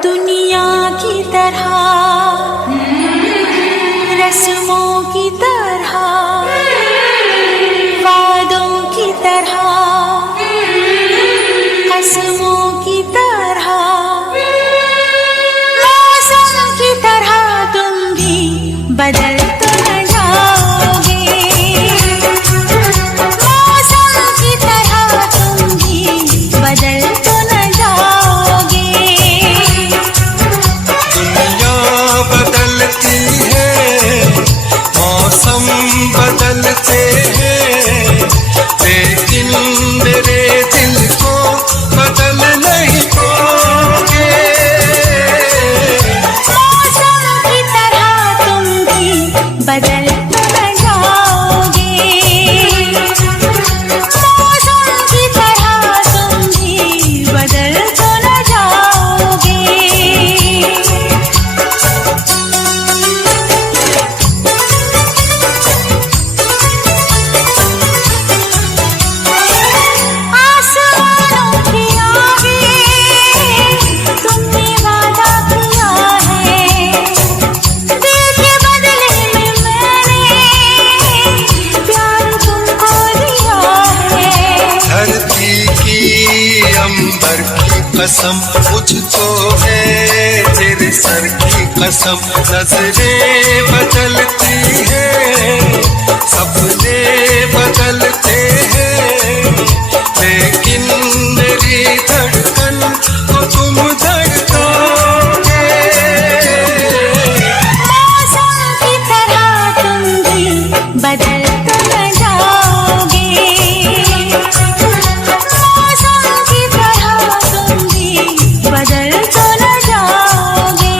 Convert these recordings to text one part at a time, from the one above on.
दुनिया की तरह, रस्मों की तरह, वादों की तरह, कसमों की तरह, मौसम की तरह तुम भी बदल तो न जाओगे। मौसम की तरह तुम भी बदल तो न जाओगे। दुनिया बदलती है, मौसम बदलते हैं, लेकिन मेरे दिल को बदल नहीं पाओगे। मौसम की तरह तुम भी बदल तो न जाओगे। मौसम की तरह तुम भी बदल तो न जाओगे। आसमानों के आगे तुमने वादा किया है, दिल के बदले में मैंने प्यार तुमको दिया है। धरती की अंबर की कसम मुझको है, तेरे सर की कसम। नजरें बदलती हैं, सपने बदलते हैं, लेकिन मेरी धड़कन को तुम धड़काओगे। मौसम की तरह तुम भी बदल तो न जाओगे। मौसम की तरह तुम भी बदल तो न जाओगे।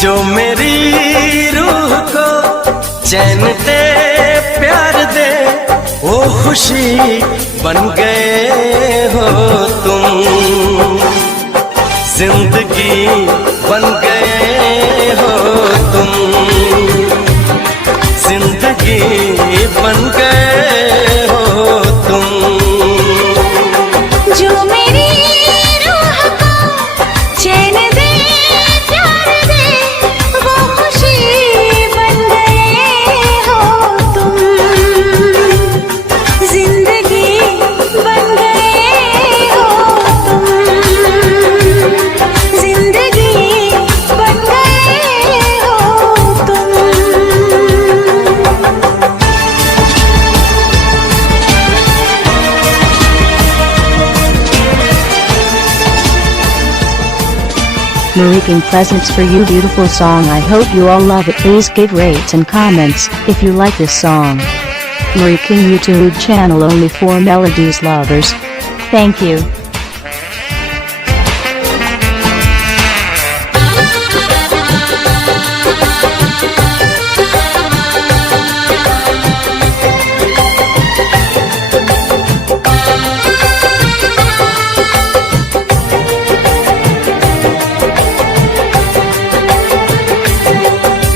जो मेरी रूह को चैन दे प्यार दे वो खुशी बन गए हो तुम, जिंदगी बन गए हो तुम, जिंदगी बन गए हो तुम। जो मेरी रूह को चैन दे प्यार दे वो खुशी बन गए हो तुम, जिंदगी बन गए हो तुम, जिंदगी बन गए हो तुम। Marican presents for you beautiful song. I hope you all love it. Please give rates and comments if you like this song. Marican YouTube channel only for melodies lovers. Thank you.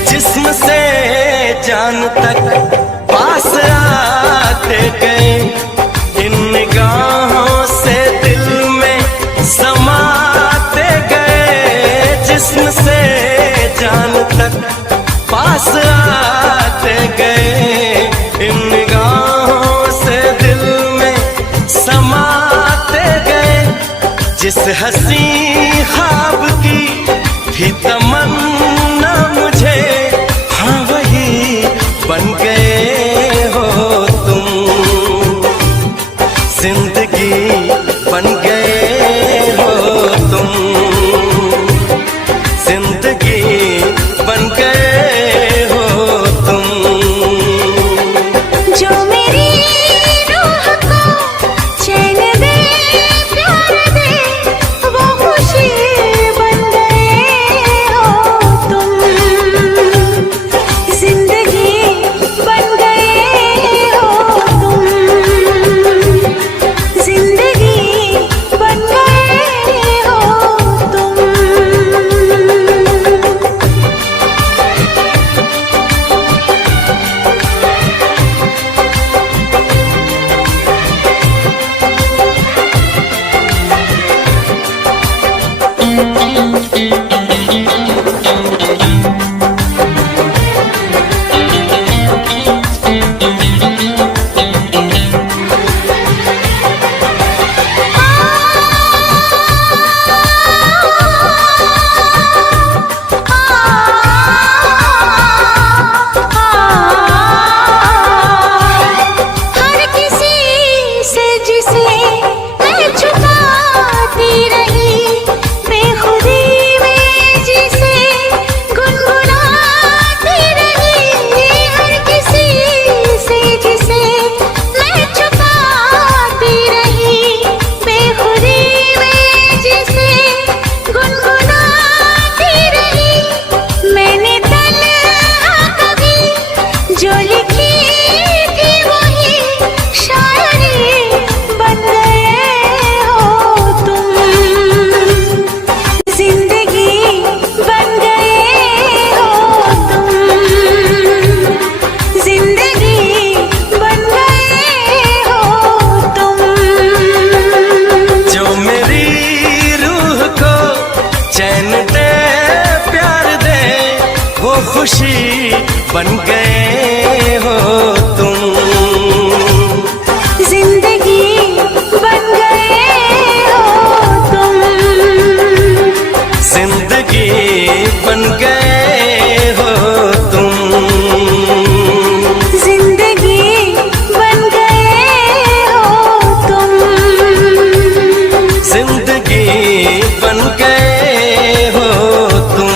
जिस्म से जान तक पास आते गए, इन निगाहों से दिल में समाते गए। जिस्म से जान तक पास आते गए, इन निगाहों से दिल में समाते गए। जिस हंसी ख्वाब की थी तमन्ना मुझे, हाँ वही बन गए हो तुम, जिंदगी बन गए हो तुम, जिंदगी बन गए हो तुम। जो मेरी रूह को चैन दे प्यार दे वो खुशी बन गए हो तुम, जिंदगी बन गए हो तुम, जिंदगी बन गए हो तुम। हर किसी से जिसे मैं छुपाती रही, बेखुदी में जिसे गुनगुनाती रही। हर किसी से जिसे मैं छुपाती रही, बेखुदी में जिसे गुनगुनाती रही। मैंने तन्हा कभी जो लिखी थी वही शायरी बन गए हो तुम, जिंदगी बन गए हो तुम, जिंदगी बन गए हो तुम। जो मेरी रूह को चैन दे प्यार दे वो खुशी बन गए हो तुम, जिंदगी बन गए हो तुम, जिंदगी बन गए हो तुम, जिंदगी बन गए हो तुम, जिंदगी बन गए हो तुम।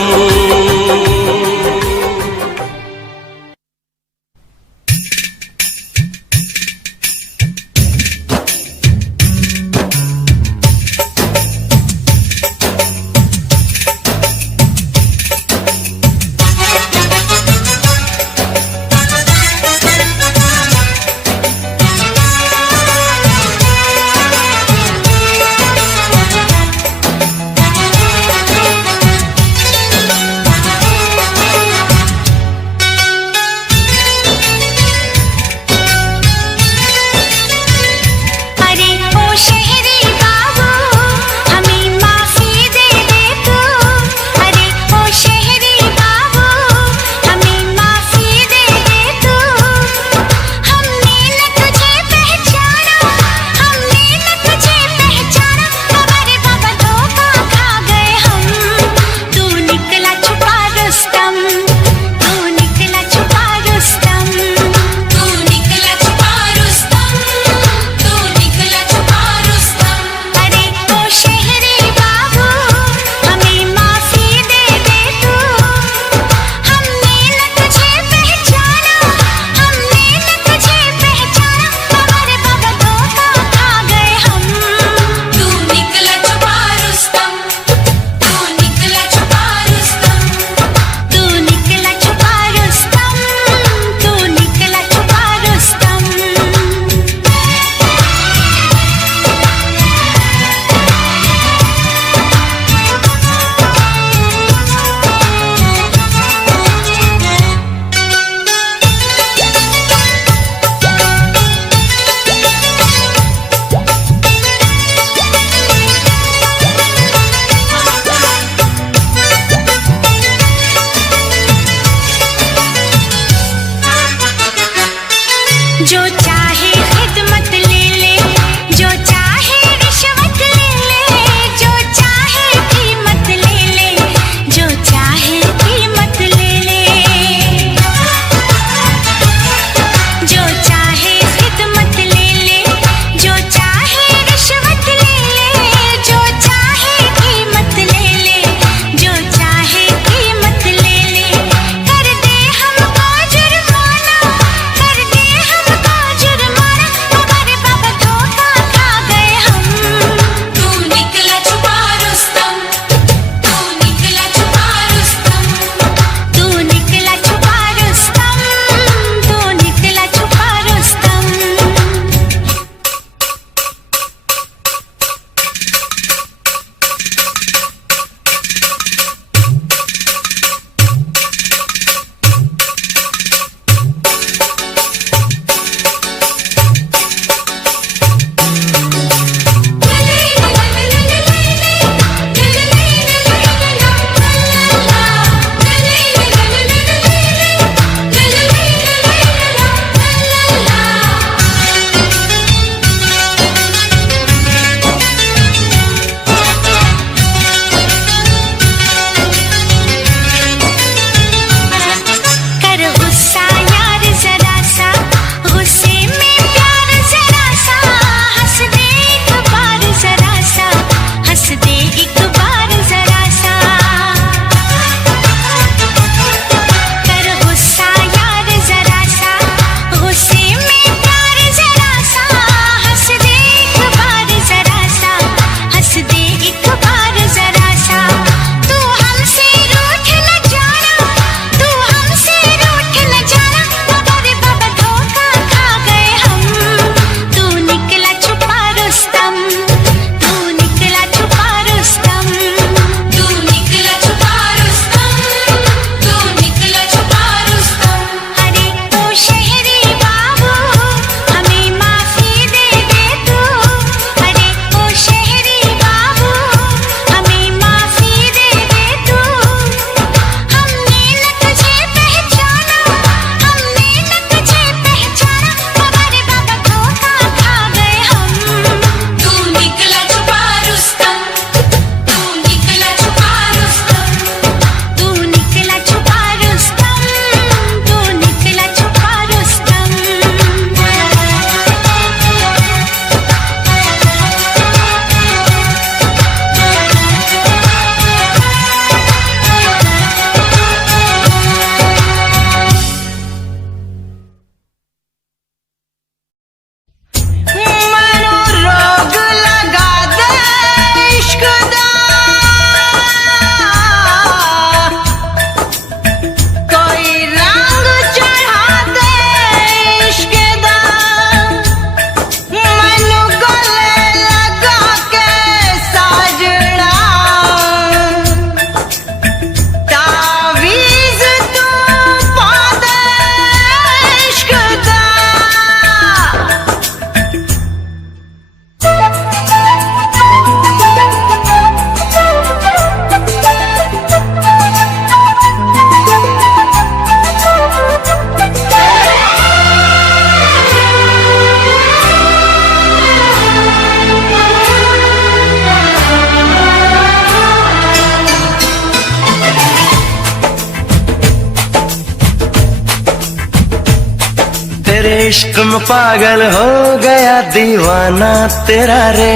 इश्क में पागल हो गया दीवाना तेरा रे।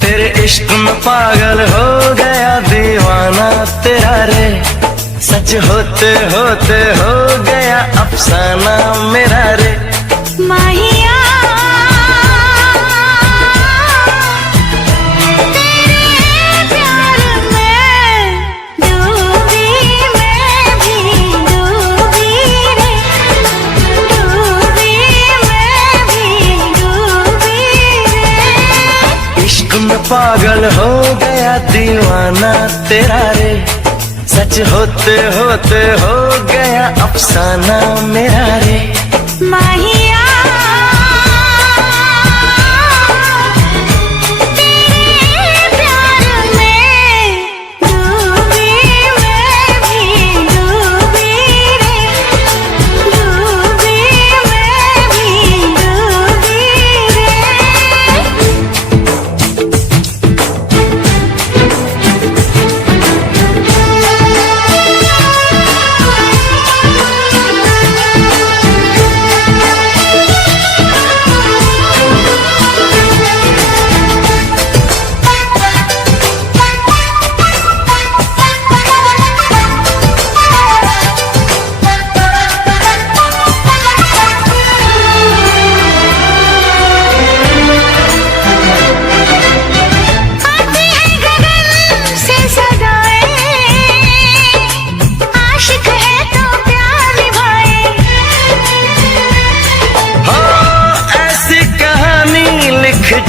तेरे इश्क में पागल हो गया दीवाना तेरा रे। सच होते होते हो गया अफसाना मेरा रे। माहिया तेरे प्यार में डूबी, मैं भी डूबी रे, डूबी मैं भी डूबी रे। इश्क में पागल हो गया दीवाना तेरा रे। सच होते होते हो गया अफसाना मेरा रे। माहिया तेरे प्यार में डूबी, मैं भी डूबी रे, डूबी मैं भी डूबी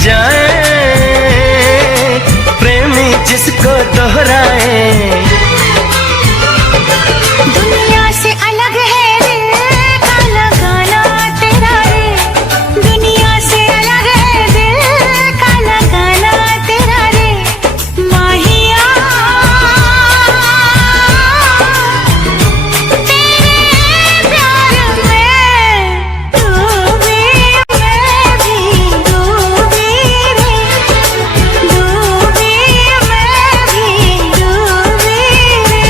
जाए प्रेमी जिसको दोहराए। दुनिया से अलग है दिल का लगाना तेरा रे, दुनिया से अलग है दिल का लगाना तेरा रे। माहिया तेरे प्यार में डूबी, मैं भी डूबी रे, डूबी मैं भी डूबी रे।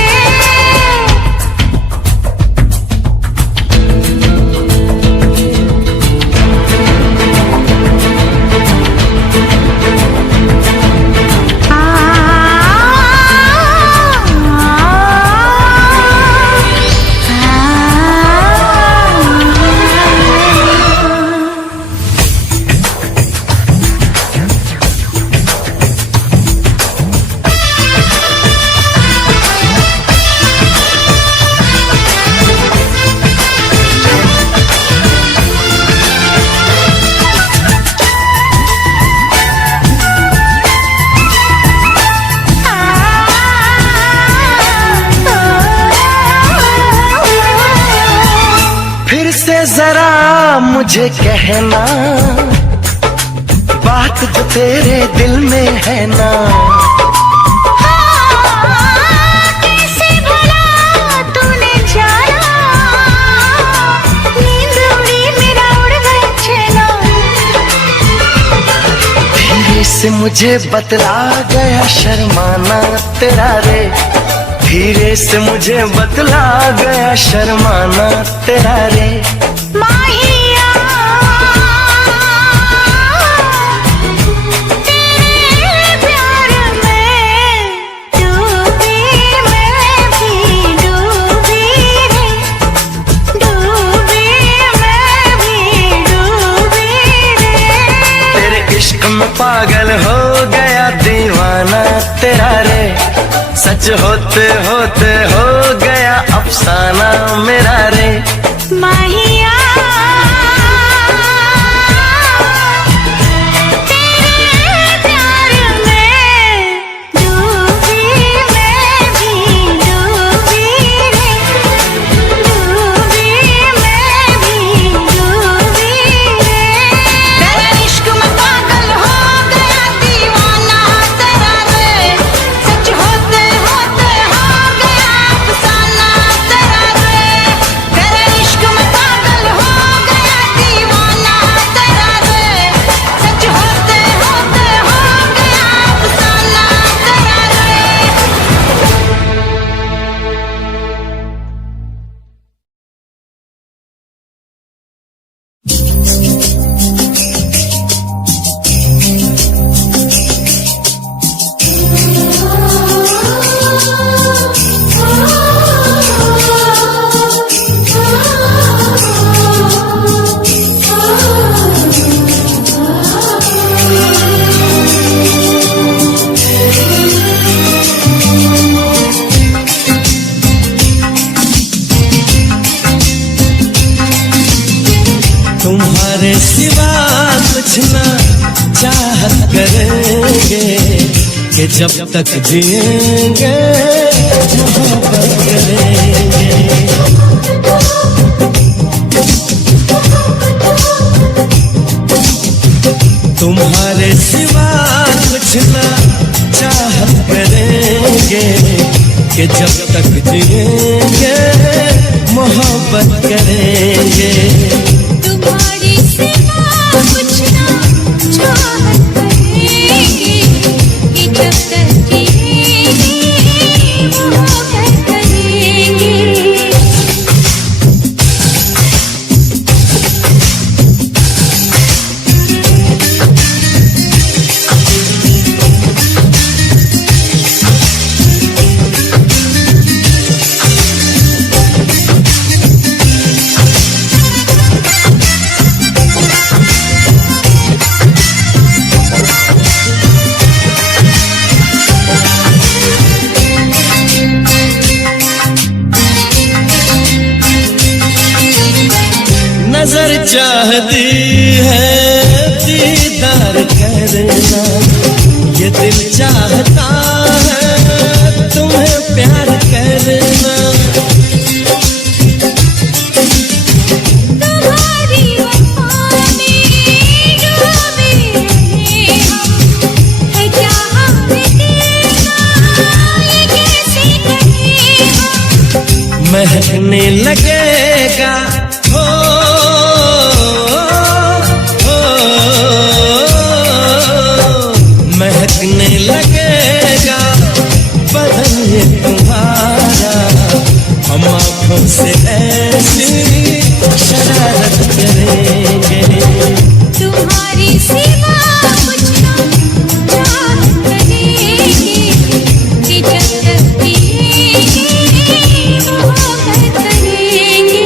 फिर से जरा मुझे कहना बात जो तेरे दिल में है ना। कैसे भला तूने जाना, नींद उड़ी मेरा उड़ गया चैना। धीरे से मुझे बतला गया शर्माना तेरा रे। धीरे से मुझे बतला गया शर्माना तेरा रे। माहिया तेरे प्यार में डूबी, मैं भी डूबी रे, डूबी मैं भी डूबी रे। तेरे इश्क में पागल हो गया दीवाना तेरा रे। सच होते होते हो गया अफसाना मेरा रे। माहिया तेरे प्यार में डूबी, मैं भी डूबी रे, डूबी मैं भी डूबी रे। तेरे इश्क में पागल हो गया दीवाना तेरा रे। सच होते होते हो गया अफसाना तेरा रे। तेरे इश्क में पागल जब तक जिएंगे मोहब्बत करेंगे। तुम्हारे सिवा कुछ ना चाहत करेंगे कि जब तक जिएंगे मोहब्बत करेंगे। तुम्हारी सिवा कुछ ना चाहत करेंगे कि जब तक जिएंगे मोहब्बत करेंगे। नजर चाहती है दीदार करना, ये दिल चाहता है तुम्हें प्यार करना। तुम्हारी वफा में डूबे रहे हम, है क्या हमें देना ये कैसे कहे हम। महकने लगेगा हो महकने लगेगा बदन ये तुम्हारा, हम आँखों से ऐसी शरारत करेंगे। तुम्हारी सिवा कुछ ना चाहत करेंगे कि जब तक जिएंगे मोहब्बत करेंगे।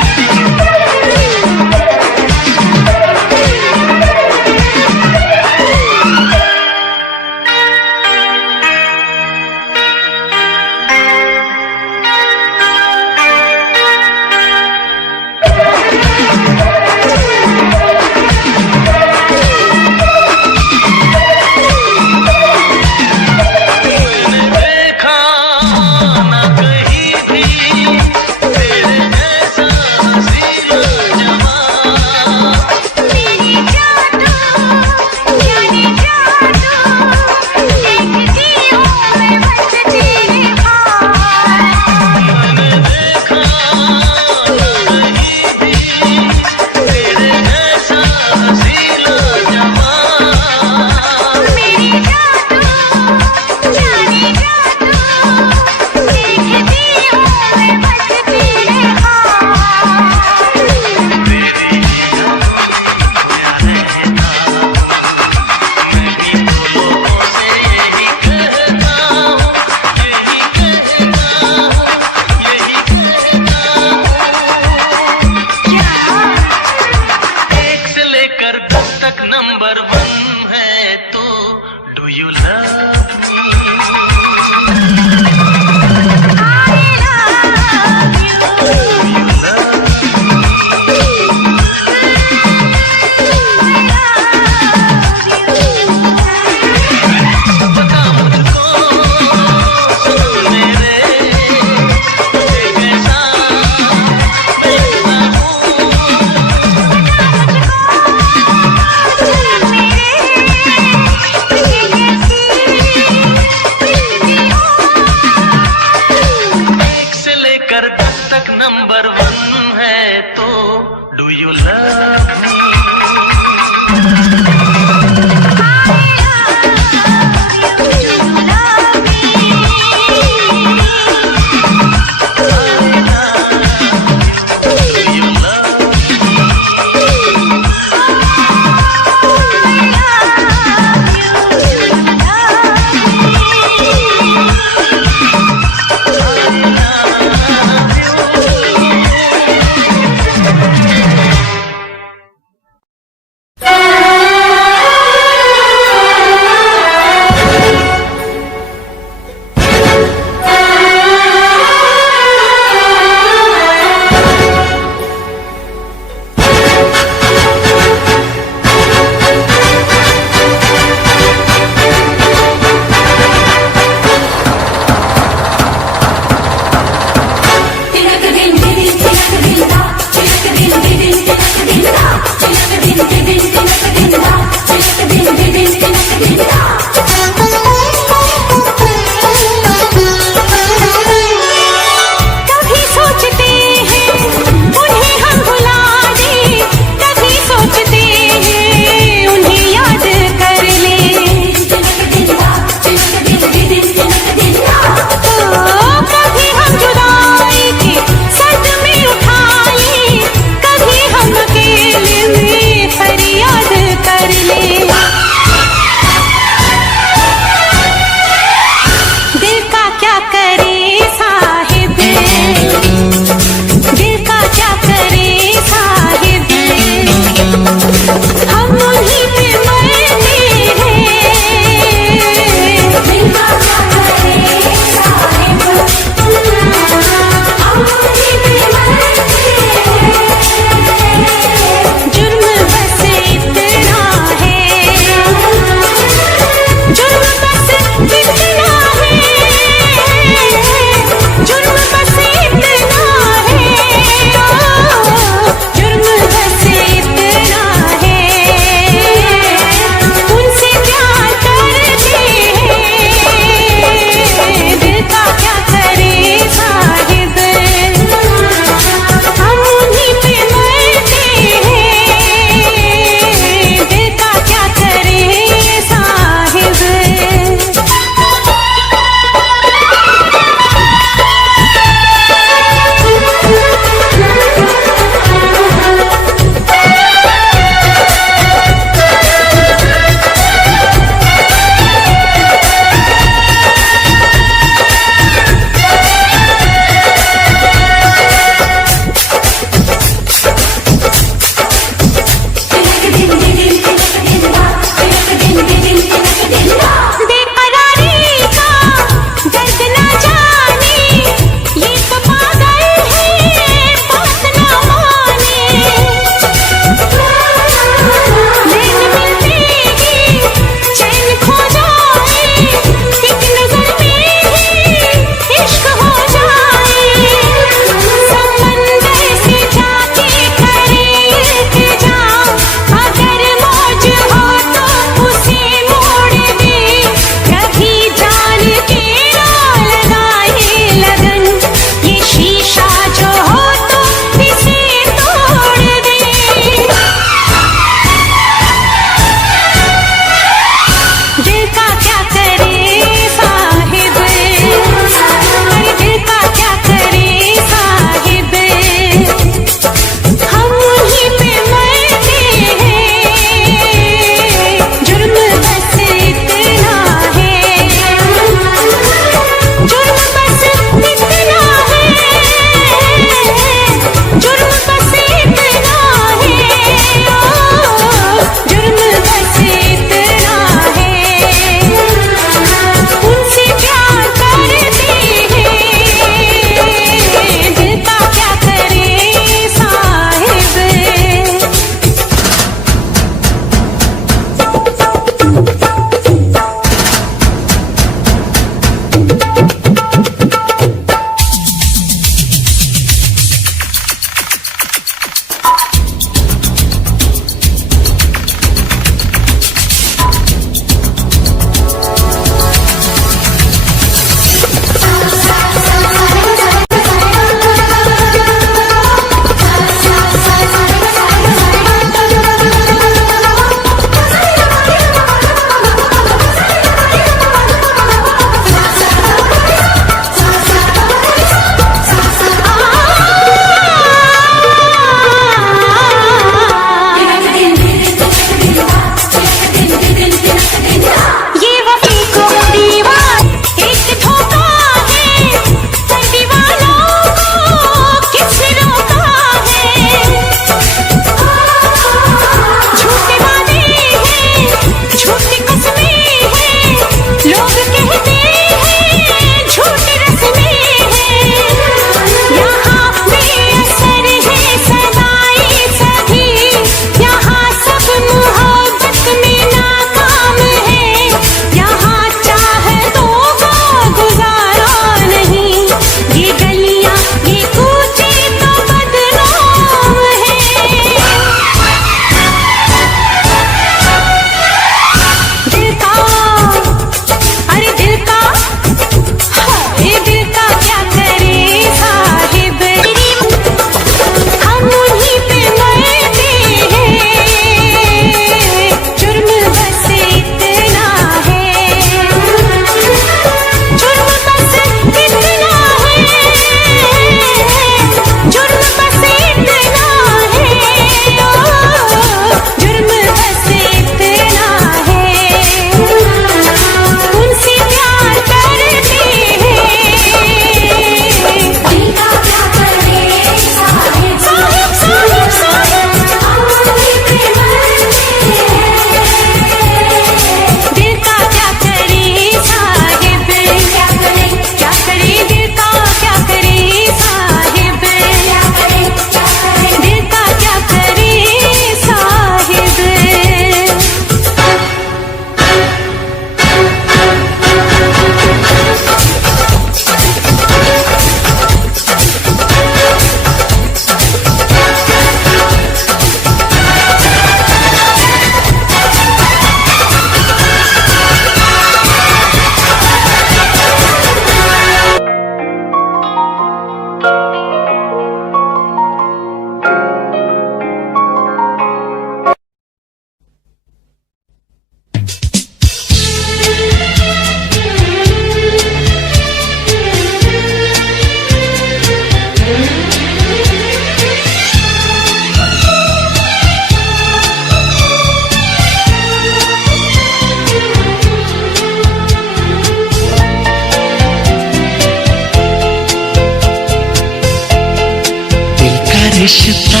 रिश्ता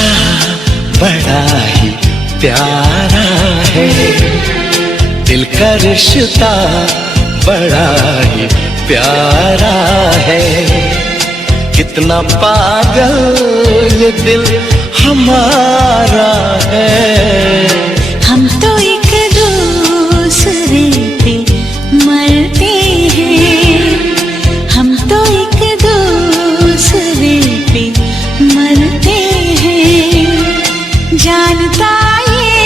बड़ा ही प्यारा है, दिल का रिश्ता बड़ा ही प्यारा है। कितना पागल ये दिल हमारा है। हम तो एक दूसरे पे मरते हैं, हम तो एक दूसरे पे मरते हैं। जानता ये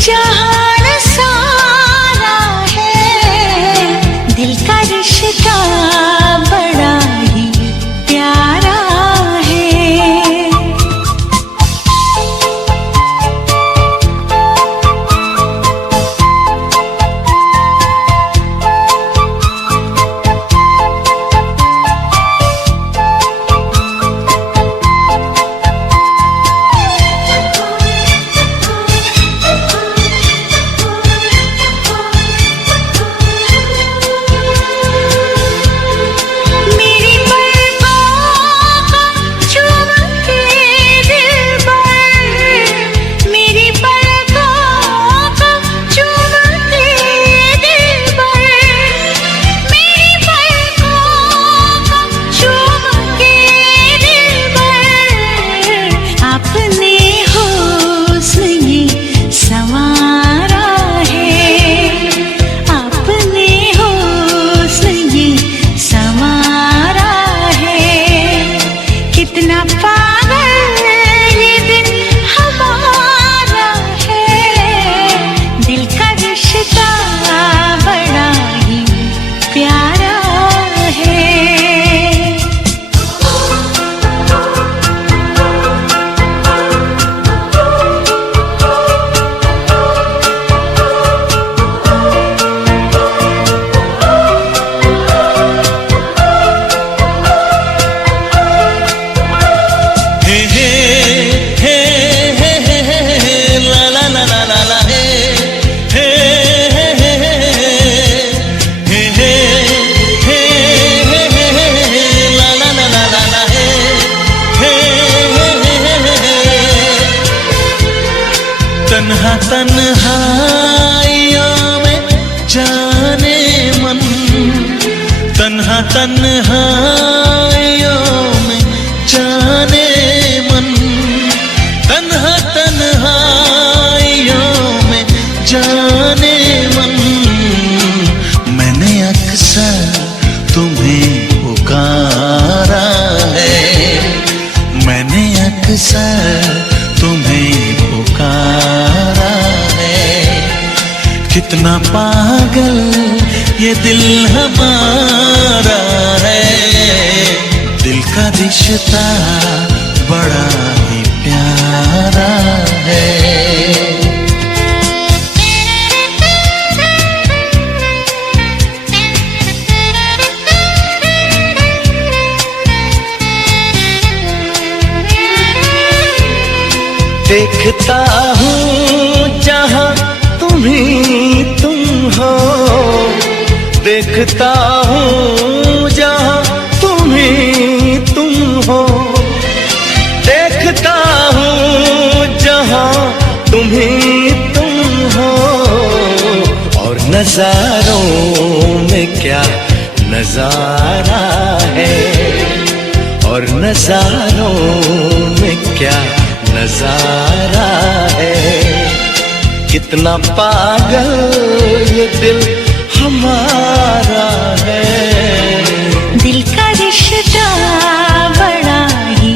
जहान सारा है, दिल का रिश्ता बड़ा ही प्यारा है। तन्हाइयों में जाने मन, तन्हाइयों में जाने मन। मैंने अक्सर तुम्हें पुकारा है, मैंने अक्सर तुम्हें पुकारा है। कितना पागल ये दिल हमारा है, दिल का रिश्ता बड़ा ही प्यारा है। देखता हूँ जहाँ तुम ही तुम हो, देखता हूँ जहाँ तुम ही तुम हो, देखता हूँ जहाँ तुम ही तुम हो। और नजारों में क्या नजारा है, और नजारों में क्या नजारा है। कितना पागल ये दिल हमारा है, दिल का रिश्ता बड़ा ही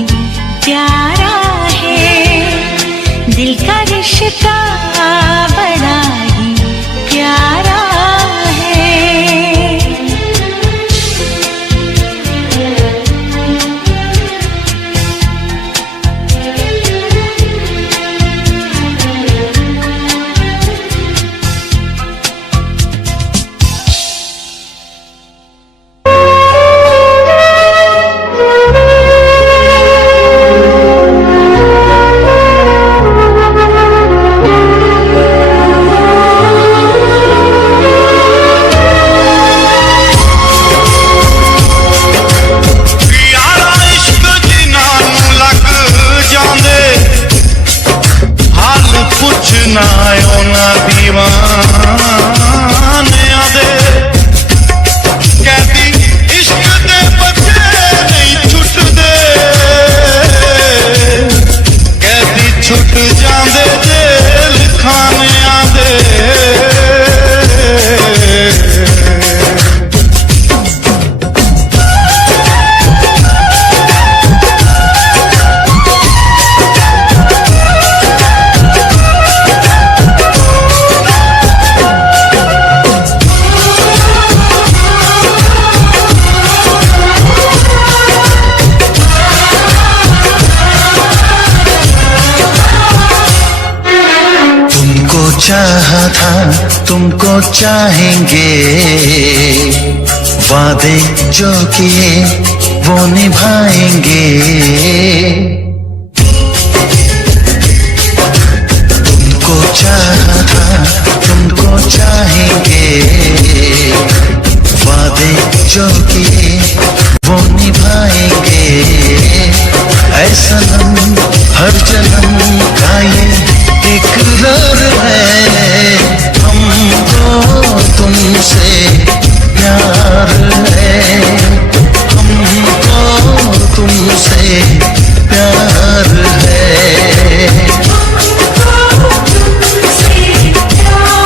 प्यारा है, दिल का रिश्ता बड़ा ही प्यारा है। तुमको चाहेंगे, वादे जो किए वो निभाएंगे। तुमको चाहा था, तुमको चाहेंगे, वादे जो किए वो निभाएंगे। ऐ सनम हर जन्म का ये इकरार है, हमको तुमसे प्यार है, हमको तुमसे प्यार है। तुमसे प्यार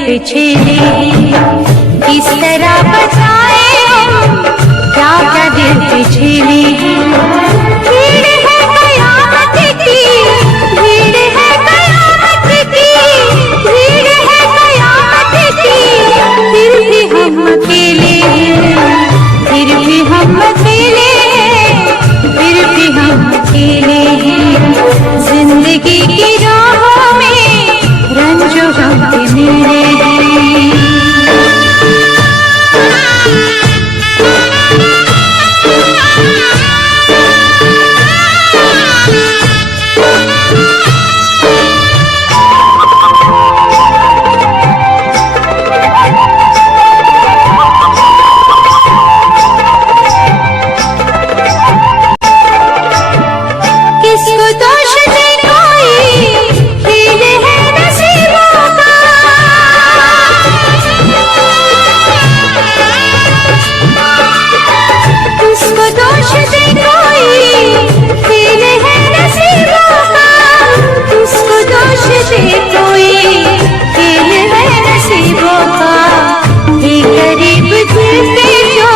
पे छेड़े हैं, किस तरह बताए हम क्या क्या दिल पे झेले हैं। भीड़ है कयामत की, भीड़ है कयामत की, भीड़ है कयामत की, फिर भी हम अकेले हैं, फिर भी हम अकेले हैं, फिर भी हम अकेले हैं। जिंदगी की राहों में रंजो गम के मेले हैं। किसको दोष दे कोई, खेल है नसीबों का। किसको दोष दे कोई, खेल है नसीबों का। किसको दोष दे कोई, खेल है नसीबों का। हे गरीब दिल के जो,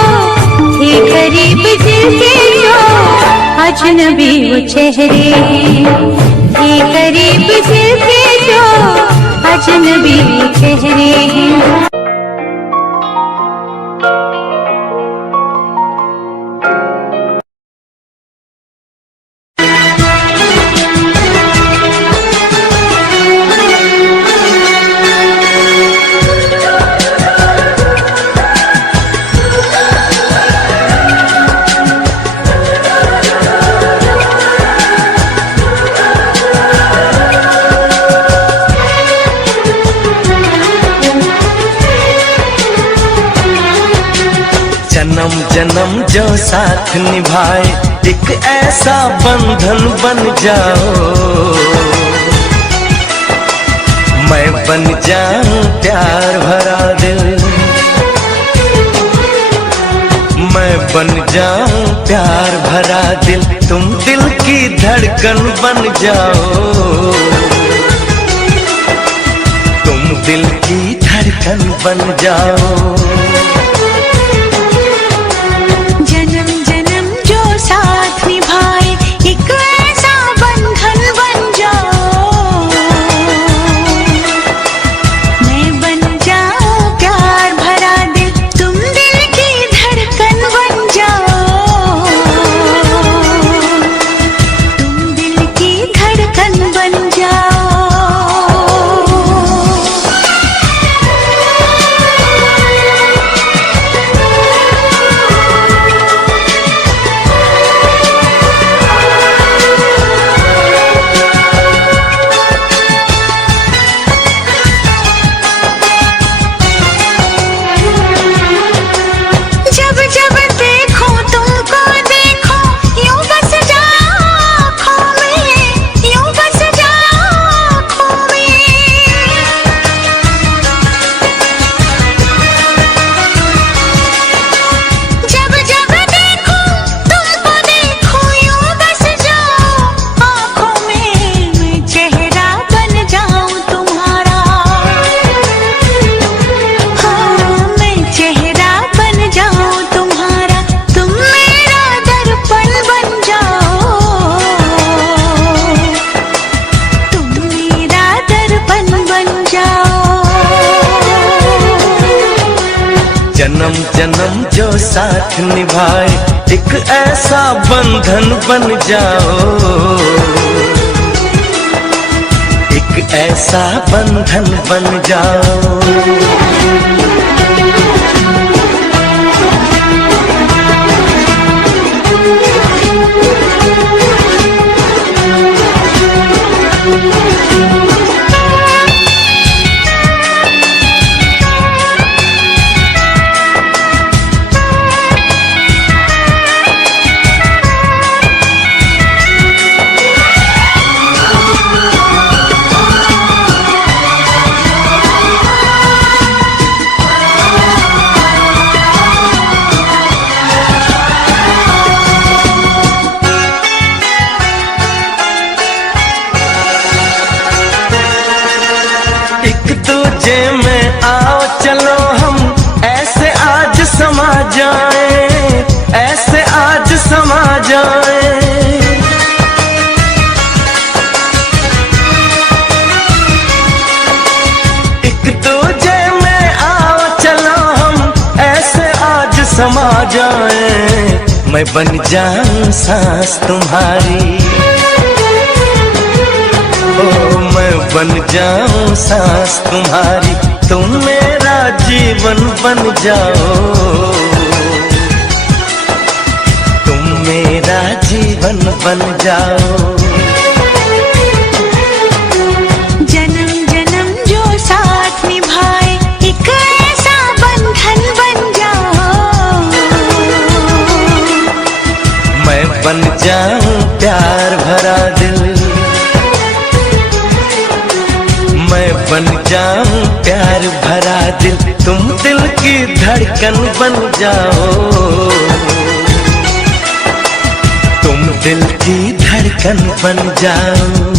हे गरीब दिल के जो अजनबी वो चेहरे हैं, ये गरीब दिल के जो अजनबी वो चेहरे हैं। जन्म जन्म जो साथ निभाए, एक ऐसा बंधन बन जाओ। मैं बन जाऊं प्यार भरा दिल, मैं बन जाऊं प्यार भरा दिल, तुम दिल की धड़कन बन जाओ। तुम दिल की धड़कन बन जाओ। जन्म जन्म जो साथ निभाए, एक ऐसा बंधन बन जाओ। मैं बन जाऊं प्यार भरा दिल, तुम दिल की धड़कन बन जाओ। तुम दिल की धड़कन बन जाओ। जब जब देखो तुमको देखो, यूं बस जाओ आँखों में, यूं बस जाओ आँखों में। जब जब देखो तुमको देखो, यूं बस जाओ आँखों में। मैं चेहरा बन जाऊं तुम्हारा, हाँ मैं चेहरा बन जाऊं तुम्हारा। तुम मेरा दर्पण बन जाओ, तुम मेरा दर्पण बन जाओ। जन्म जन्म जो साथ निभाए, एक ऐसा बंधन बन जाओ। एक ऐसा बंधन बन जाओ। समा जाए, मैं बन जाऊं सांस तुम्हारी। ओ मैं बन जाऊं सांस तुम्हारी, तुम मेरा जीवन बन जाओ, तुम मेरा जीवन बन जाओ। जन्म जन्म जो साथ निभाए, एक ऐसा बंधन बन जाओ। मैं बन जाऊं प्यार भरा दिल, मैं बन जाऊं प्यार भरा दिल, तुम दिल की धड़कन बन जाओ, तुम दिल की धड़कन बन जाओ।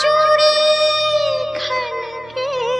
चूड़ी खनकेगी,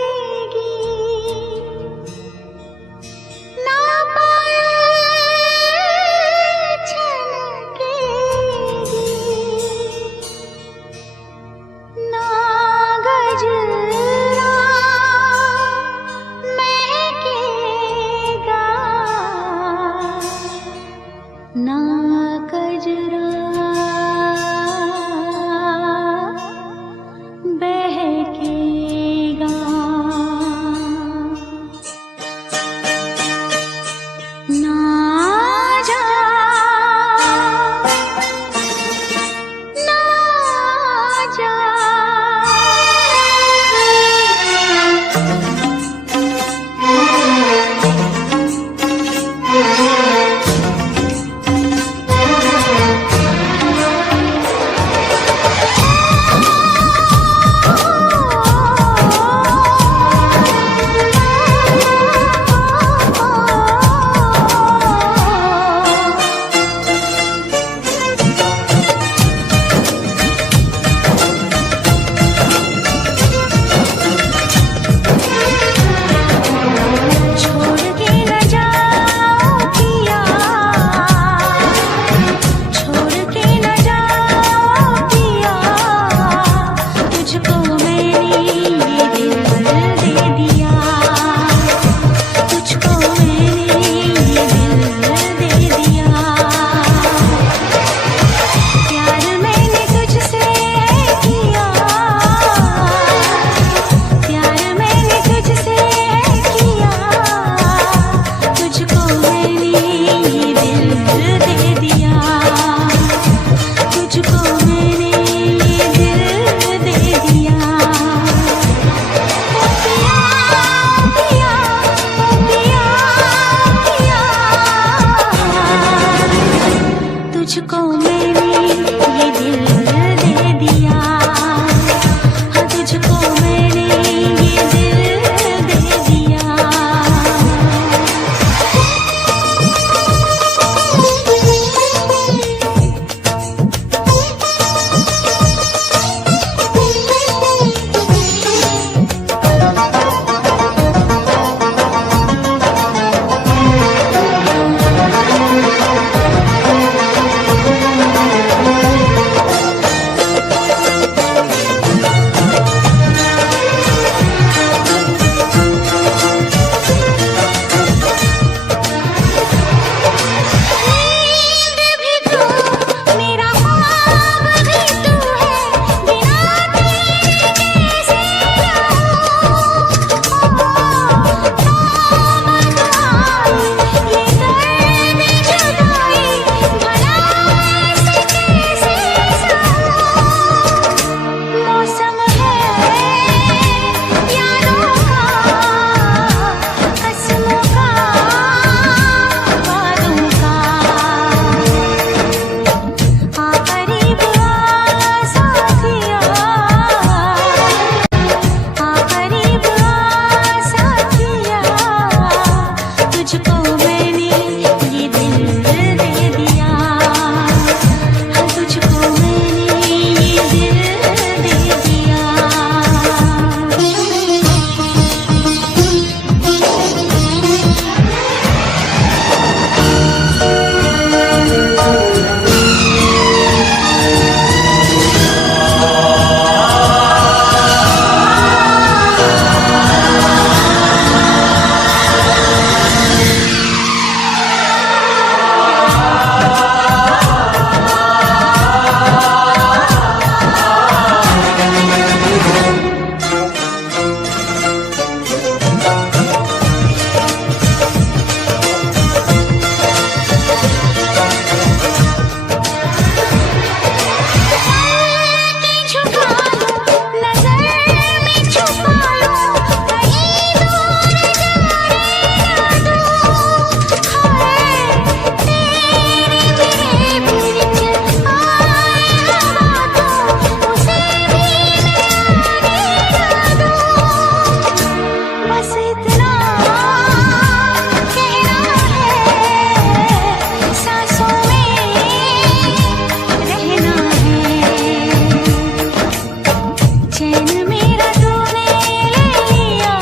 चैन मेरा तूने ले लिया,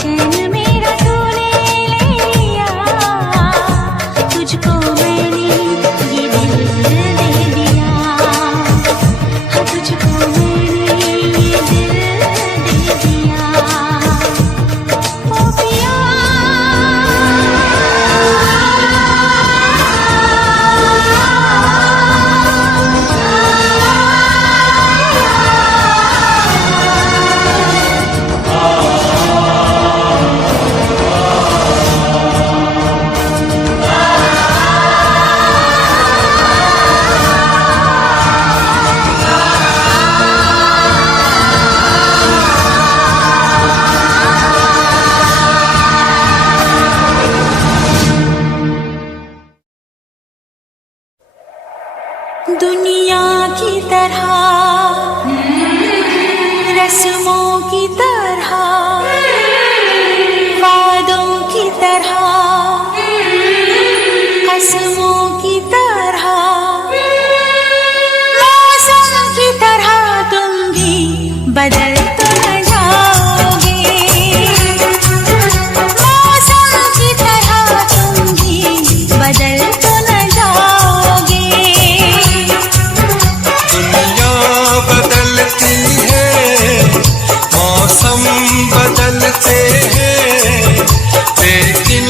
चैन मेरा तूने ले लिया, तुझको मैंने ये दिल दे दिया, हाँ तुझको मैंने ये दिल दे दिया। ओ पिया दुनिया की तरह, रस्मों की तरह, वादों की तरह, कसमों की तरह, मौसम की तरह तुम भी बदल तो न जाओगे, मौसम की तरह तुम भी बदल तो न जाओगे। दुनिया बदलती है, मौसम बदलते हैं, लेकिन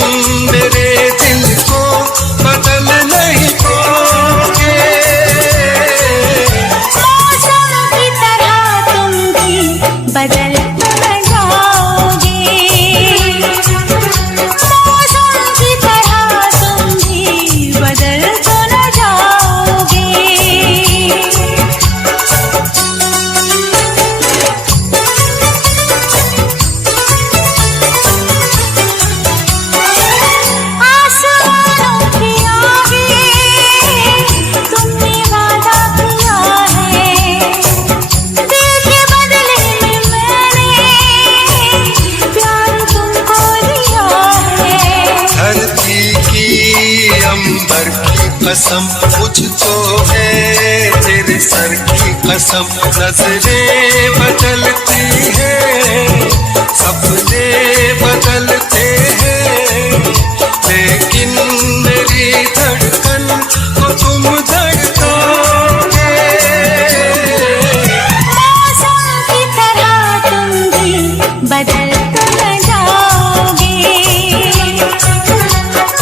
मेरे दिल को बदल नहीं पाओगे। मौसम की तरह तुम भी बदल तो न जाओगे, मौसम की तरह तुम भी बदल तो न जाओगे। आसमानों के आगे तुमने वादा किया है, दिल के बदले में मैंने प्यार तुमको दिया है। धरती की अंबर की कसम मुझको है, तेरे सर की कसम। नजरें बदलती हैं, सपने बदलते हैं, लेकिन मेरी धड़कन को तुम धड़काओगे। मौसम की तरह तुम भी बदल तो न जाओगे,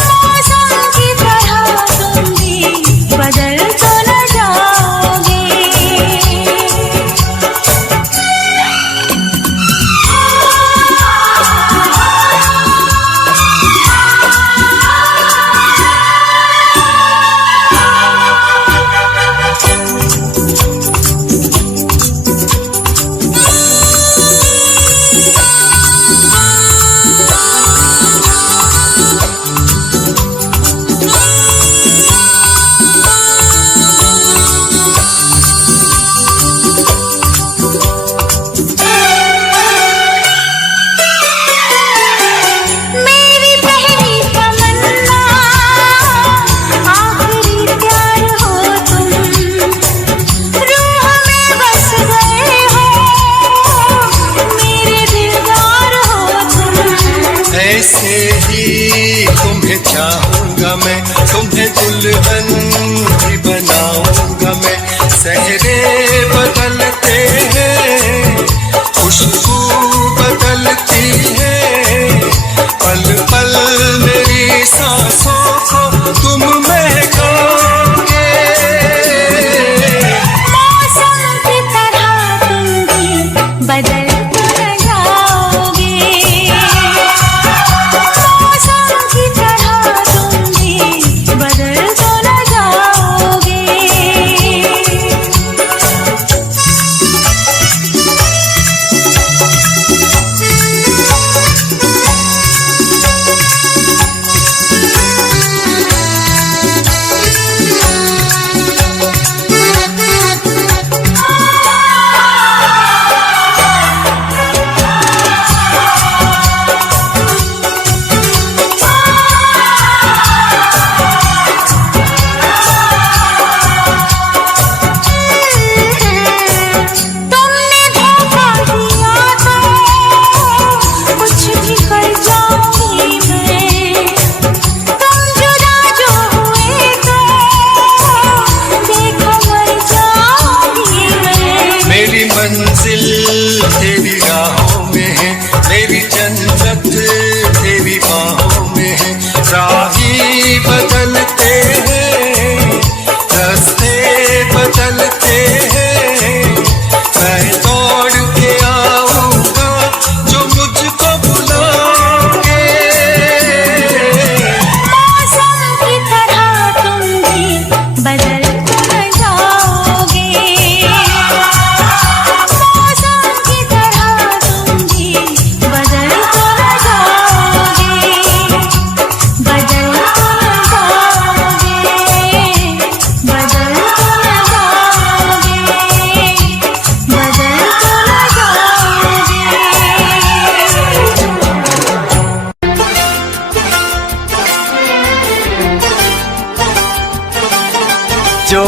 मौसम की तरह तुम भी बदल तो न जाओगे।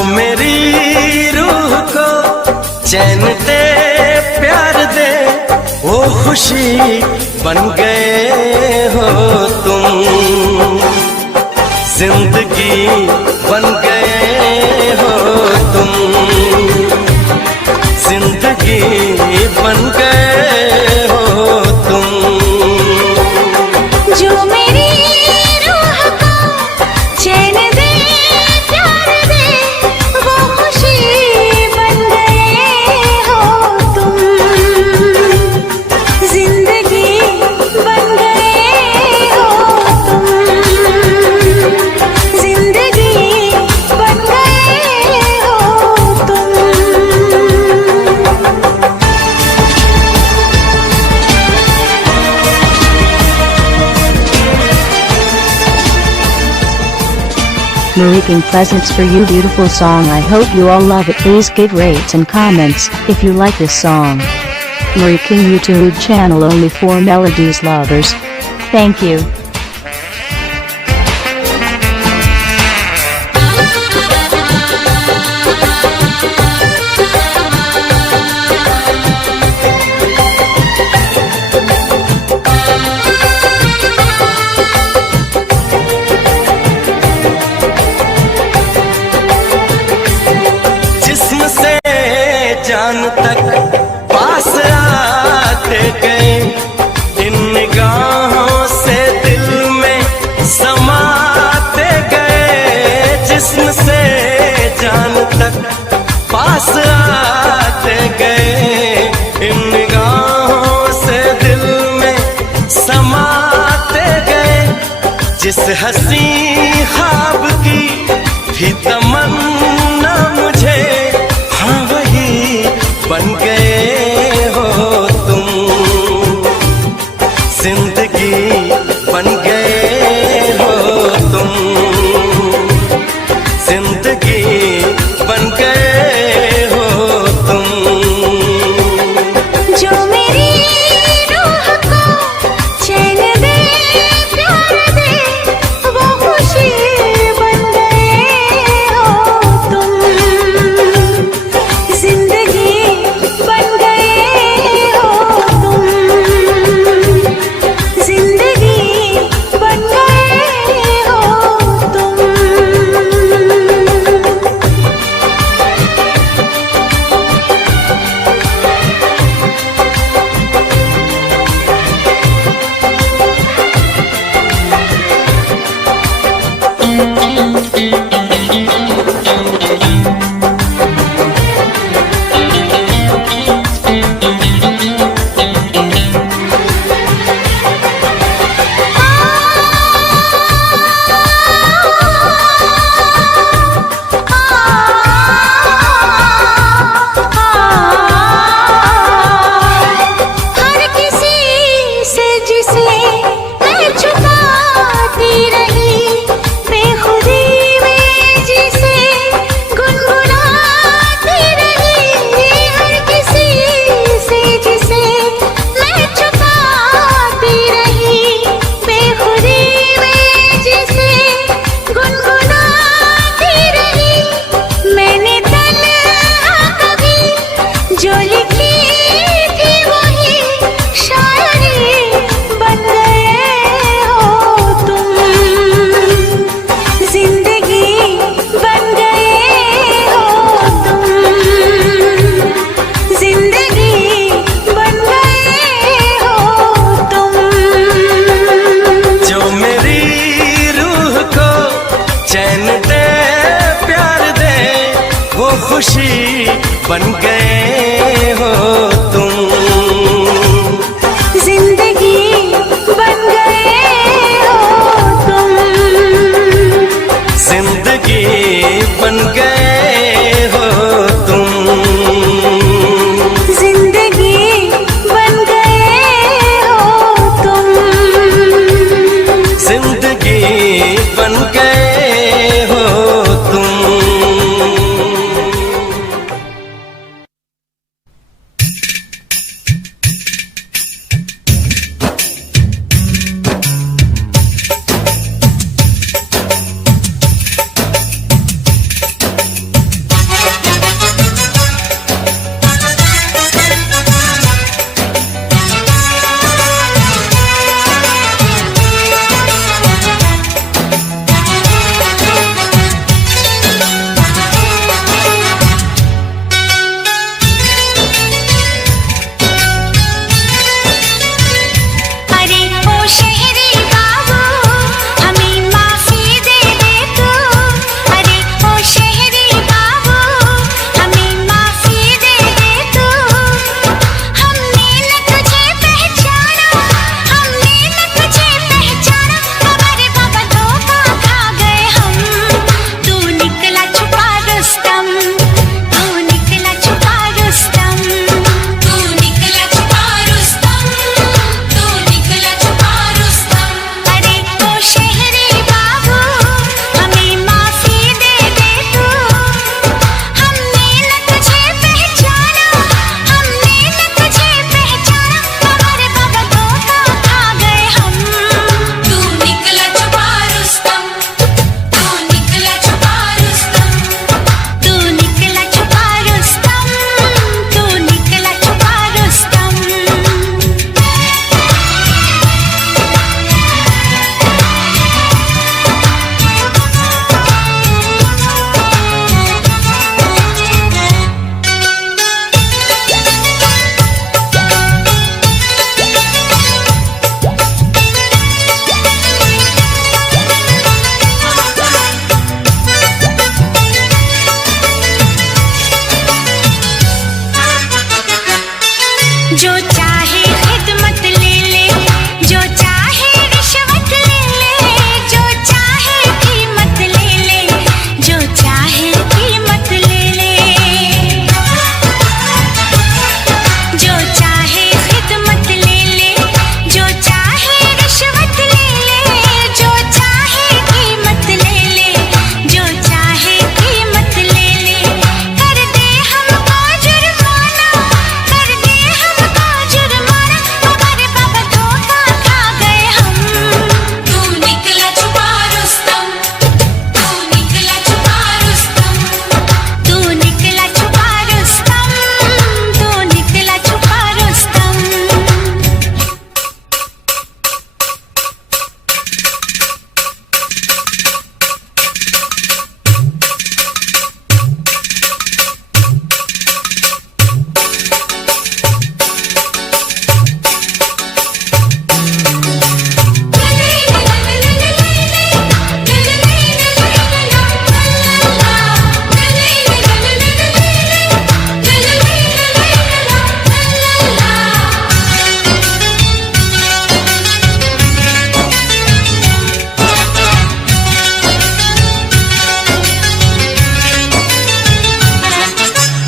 मेरी रूह को चैन दे प्यार दे वो खुशी बन गए हो तुम, जिंदगी बन गए हो तुम, जिंदगी बन गए हो तुम। जो मेरी रूह को चैन दे प्यार दे वो खुशी बन गए हो तुम, जिंदगी बन गए हो तुम, जिंदगी बन गए हो तुम। Marican Presents for You beautiful song. I hope you all love it. Please give rates and comments if you like this song. Marican YouTube channel only for melodies lovers. Thank you. जिस्म से जान तक पास आते गए, इन निगाहों से दिल में समाते गए। जिस्म से जान तक पास आते गए, इन निगाहों से दिल में समाते गए। जिस हंसी ख्वाब की भी तमन्ना मुझे, हाँ वही बन गए हो तुम, जिंदगी बन गए हो तुम, जिंदगी बन गए हो तुम। जो मेरी रूह को चैन दे प्यार दे वो खुशी बन गए हो तुम, जिंदगी बन गए हो तुम, जिंदगी बन गए हो तुम। हर किसी से जिसे मैं छुपाती रही, बेखुदी में जिसे गुनगुनाती रही। हर किसी से जिसे मैं छुपाती रही, बेखुदी में जिसे गुनगुनाती रही। मैंने तन्हा कभी जो लिखी थी वही शायरी बन गए हो तुम, जिंदगी बन गए हो तुम, जिंदगी बन गए हो तुम। जो मेरी रूह को चैन दे प्यार दे वो खुशी बन गए हो तुम, जिंदगी बन गए हो तुम, जिंदगी बन गए हो तुम, जिंदगी बन गए हो तुम, जिंदगी बन गए हो तुम। जो चाहे खिदमत ले ले, जो चाहे रिश्वत ले ले, जो चाहे कीमत ले ले, जो चाहे कीमत ले ले, जो चाहे खिदमत ले ले, जो चाहे रिश्वत ले ले, जो चाहे कीमत ले ले, जो चाहे कीमत ले ले, कर दे हमको जुर्माना, कर दे हमको जुर्माना, हमारे बाबा धोखा खा गए हम। तू निकला छुपा रुस्तम, तू निकला छुपा रुस्तम, तू निकला छुपा रुस्तम, तू निकला छुपा रुस्तम।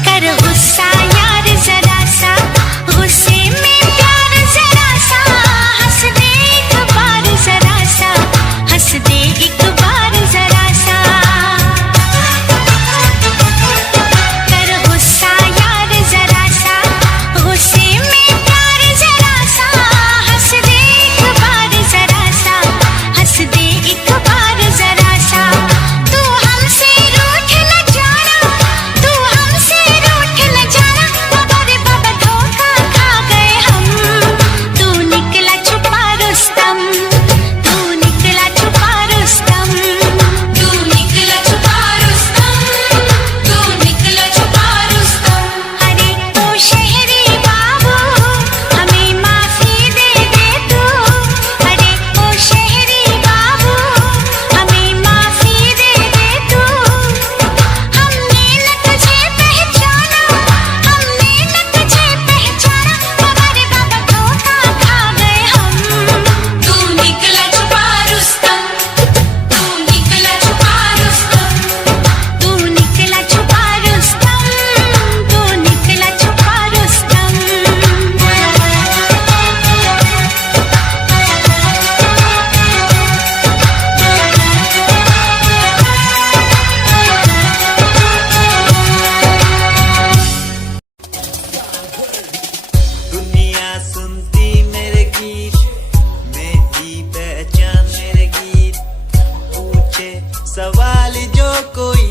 कर गुस्सा यार जरा सा, गुस्से में प्यार जरा सा, हंस दे एक बार जरा सा, हंस दे एक बार जरा सा। कर गुस्सा यार जरा सा, गुस्से में प्यार जरा सा, हंस दे एक बार जरा सा, हंस दे एक बार जरा सा। तू हमसे रूठ न जाना, तू हमसे रूठ न जाना, हमारे बाबा धोखा खा गए हम। तू निकला छुपा रुस्तम, तू निकला छुपा रुस्तम, तू निकला छुपा रुस्तम, तू निकला छुपा रुस्तम। अरे ओ शहरी बाबू हमें माफी दे दे तू, अरे ओ शहरी बाबू हमें माफी दे दे तू। हमने न तुझे पहचाना, हमने न तुझे पहचाना, हमारे बाबा धोखा खा गए हम। तू निकला छुपा रुस्तम, तू निकला छुपा रुस्तम, तू निकला छुपा रुस्तम, तू निकला छुपा रुस्तम। दुनिया सुनती मेरे गीत, मेरी पहचान मेरे गीत, पूछे सवाल जो कोई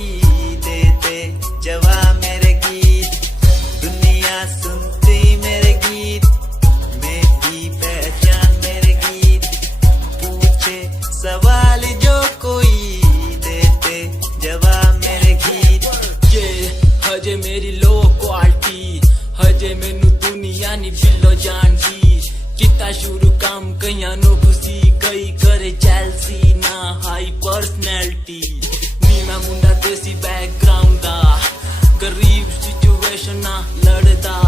देते जवाब मेरे गीत। दुनिया सुनती मेरे गीत, मेरी पहचान मेरे गीत, पूछे सवाल जो कोई देते जवाब मेरे गीत। ये हजे मेरी लो क्वालिटी, हजे मैनू दुनिया नी बिल्लो जानदी। किता शुरू काम कईयां नो खुशी, कई करे जैलसी ना हाई पर्सनैलिटी। नी मैं मुंडा देसी बैकग्राउंड दा, गरीब सिचुएशन ना लड़दा।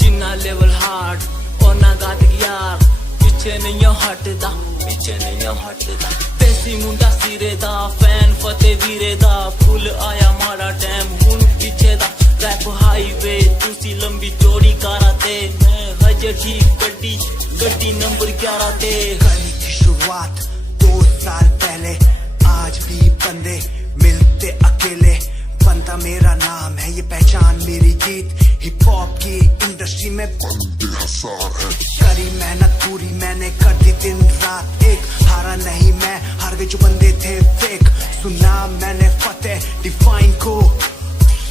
जिन्ना लेवल हार्ड ओना गात यार, पीछे नहीं हटदा, पीछे नहीं हटदा। देसी मुंडा सिरे दा, फैन फतेह वीरे दा, फुल आया माड़ा टाइम हुन पीछे दा। रैप हाईवे तुसी लंबी चौड़ी कराते, मैं हजे ठीक गड्डी गड्डी नंबर 11 ते। कहीं की शुरुआत 2 साल पहले, आज भी बंदे मिलते अकेले। बनता मेरा नाम है, ये पहचान मेरी गीत। हिप हॉप की इंडस्ट्री में करी मेहनत पूरी मैंने, कर दी दिन रात एक। हारा नहीं मैं, हार गए जो बंदे थे फेक। सुना मैंने फतेह डिफाइन को,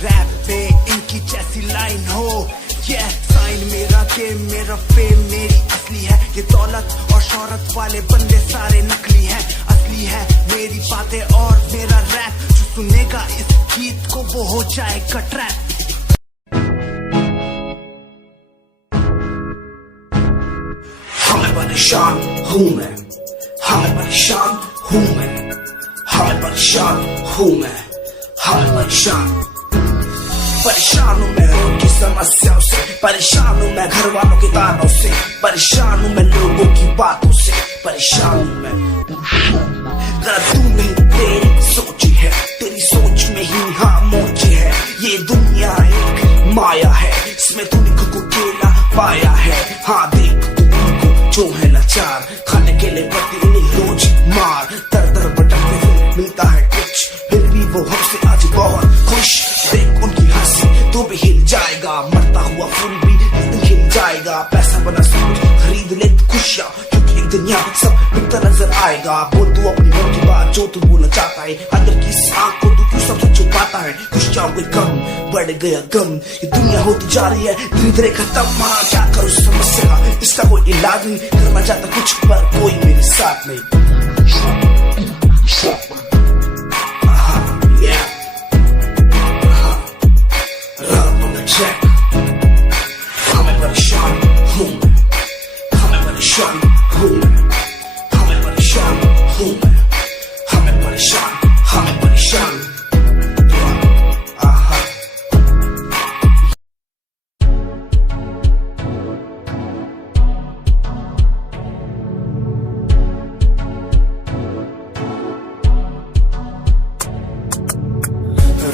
रैप पे इनकी जैसी लाइन हो। ये साइन मेरा गेम मेरा फेम मेरी असली है। ये दौलत और शोहरत वाले बंदे सारे नकली हैं, असली है मेरी बातें और मेरा रैप। जो सुनेगा इस गीत को वो हो जाएगा ट्रैप। हमें परेशान हूँ मैं, हमें परेशान हूँ मैं, हमें परेशान हूँ मैं, हमें परेशान हूँ मैं उनकी समस्याओं से, परेशान हूँ हूँ मैं घर वालों के तानों से, परेशान हूँ मैं लोगों की बातों से, परेशान हूँ मैं। गलत तू नहीं तेरी सोच है, तेरी सोच में ही हाँ मोच है। ये दुनिया एक माया है, इसमें तूने खुद को अकेला पाया है। हाँ देख तू उनको जो है लाचार, खाने के लिए पड़ती उन्हें रोज मार। दर दर भटकते फिर मिलता है कुछ, फिर भी वो हमसे आज बहुत खुश। देख उनकी हंसी तो भी हिल जाएगा, मरता हुआ फूल भी खिल जाएगा। पैसा बना सब कुछ खरीद ले खुशियाँ, क्योंकि एक दिन यहाँ सब बिकता नजर आएगा। बोल तू अपनी मन की बात जो तू बोलना चाहता है, अंदर की इस आँख को तू क्यों सबसे छुपाता है। खुशियाँ कोई कम बढ़ गया गम, ये दुनिया होती जा रही है धीरे धीरे खत्म। हाँ क्या करूँ समस्या का, इसका कोई इलाज नहीं, करना चाहता कुछ पर कोई मेरे साथ नहीं। हमें परेशान हूँ मैं, हमें परेशान हूँ मैं, हमें परेशान हूँ मैं, हमें परेशान, हमें परेशान।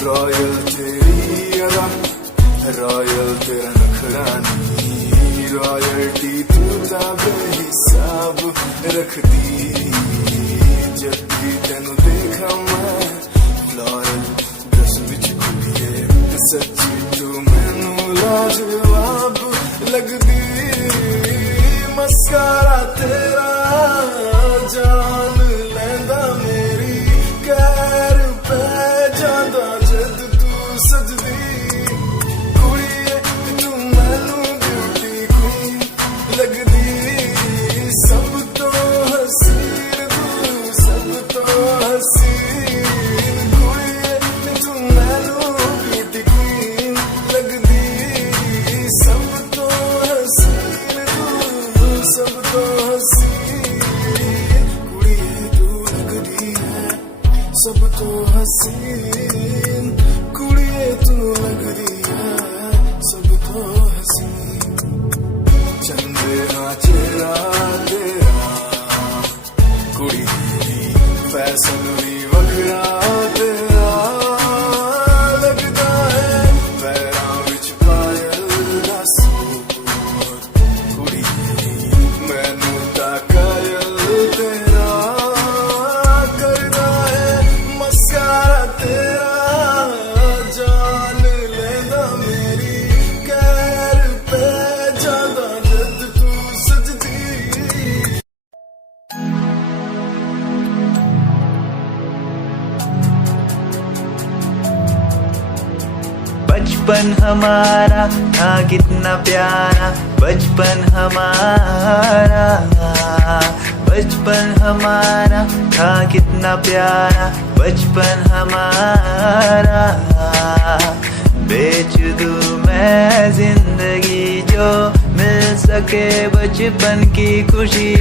रॉयल तेरी अदा, रॉयल तेरा नखरानी, रॉयल्टी तू बेहिसाब रखदी। जब भी तेनू देखा मैं फ्लोरल ड्रेस विच कुड़िए, सच्ची तू मैनू लाजवाब लगदी। मस्कारा तेरा जान लैंदा मेरी, कैर पे जांदा जद तू सजदी। कुड़िए तू मैनू ब्यूटी क्वीन लगदी, सब तो हसीन तू, सब तो हसीन। कुड़िए तू मैनू ब्यूटी क्वीन लगदी, सब तो हसीन तू, सब तो हसीन। कुड़िए तू लगदी है सब तो हसीन, कुड़िए तू लगदी है सब तो हसीन। चंदे हाँ चेहरा तेरा, कुड़ी तेरी फैशन भी वखरा तेरा लगदा है। पैरां विच पायल दा सूट, कुड़ी तेरी मैनू तां कायल तेरा करदा है। मस्कारा तेरा जान लेंदा मेरी, कैर पे जांदा जद तू सजदी। बचपन हमारा था कितना प्यारा, बचपन हमारा, बचपन हमारा था कितना प्यारा, बचपन हमारा। बेच दूं मैं जिंदगी जो मिल सके बचपन की खुशी,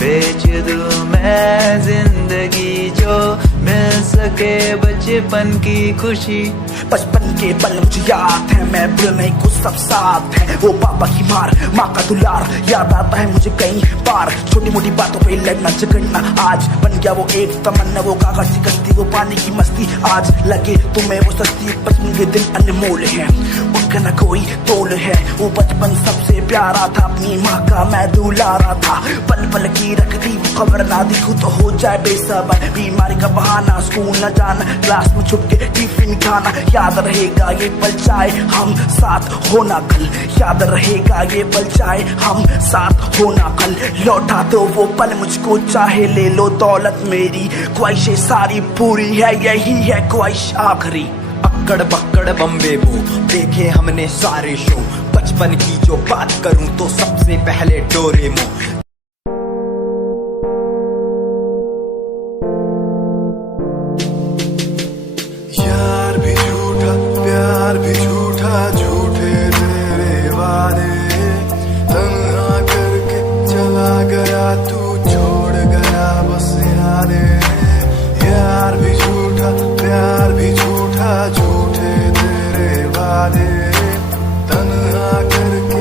बेच दूं मैं जिंदगी जो मिल सके बचपन की खुशी। बचपन के पल मुझे याद है, मैं भूल नहीं कुछ सब साथ है। वो पापा की मार, माँ का दुलार याद आता है मुझे कई बार। छोटी मोटी बातों पे लड़ना झगड़ना आज बन गया वो एक तमन्ना। वो कागज की कश्ती, वो पानी की मस्ती, आज लगे तुम्हें वो सस्ती। बचपन के दिन अनमोल है, उनका न कोई तोल है। वो बचपन सबसे प्यारा था, अपनी माँ का मैं दुलारा था। पल पल की रखती वो खबर ना दिखूं तो हो जाए बेसबर। बीमारी का बहाना, स्कूल न जाना, क्लास में छुप के टिफिन खाना। याद रहेगा ये पल चाहे हम साथ होना कल, याद रहेगा ये पल चाहे हम साथ होना कल। लौटा दो वो पल मुझको, चाहे ले लो दौलत मेरी। ख्वाहिशें सारी पूरी है, यही है ख्वाहिश आखिरी। अक्कड़ बक्कड़ बम्बे वो देखे हमने सारे शो। बचपन की जो बात करूं तो सबसे पहले डोरेमोन। यार भी झूठा, प्यार भी झूठा, झूठे तेरे वादे। तन्हा करके चला गया तू, छोड़ गया बस यादें। यार भी झूठा, प्यार भी झूठा, झूठे तेरे वादे। तन्हा करके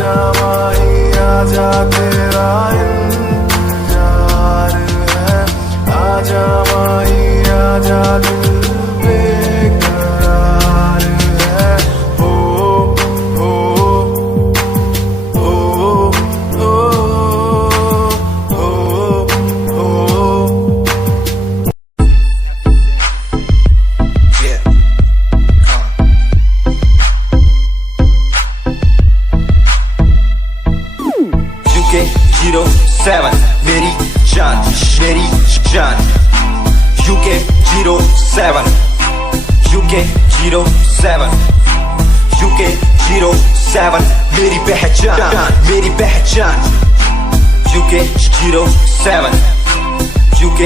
आजा माही आजा तेरा इंतजार है, आजा माही आजा दिल बेकरार है। ओ ओ ओ ओ ओ ओ UK 07 मेरी जान मेरी जान UK 07 UK 07 UK 07 मेरी पहचान UK 07 UK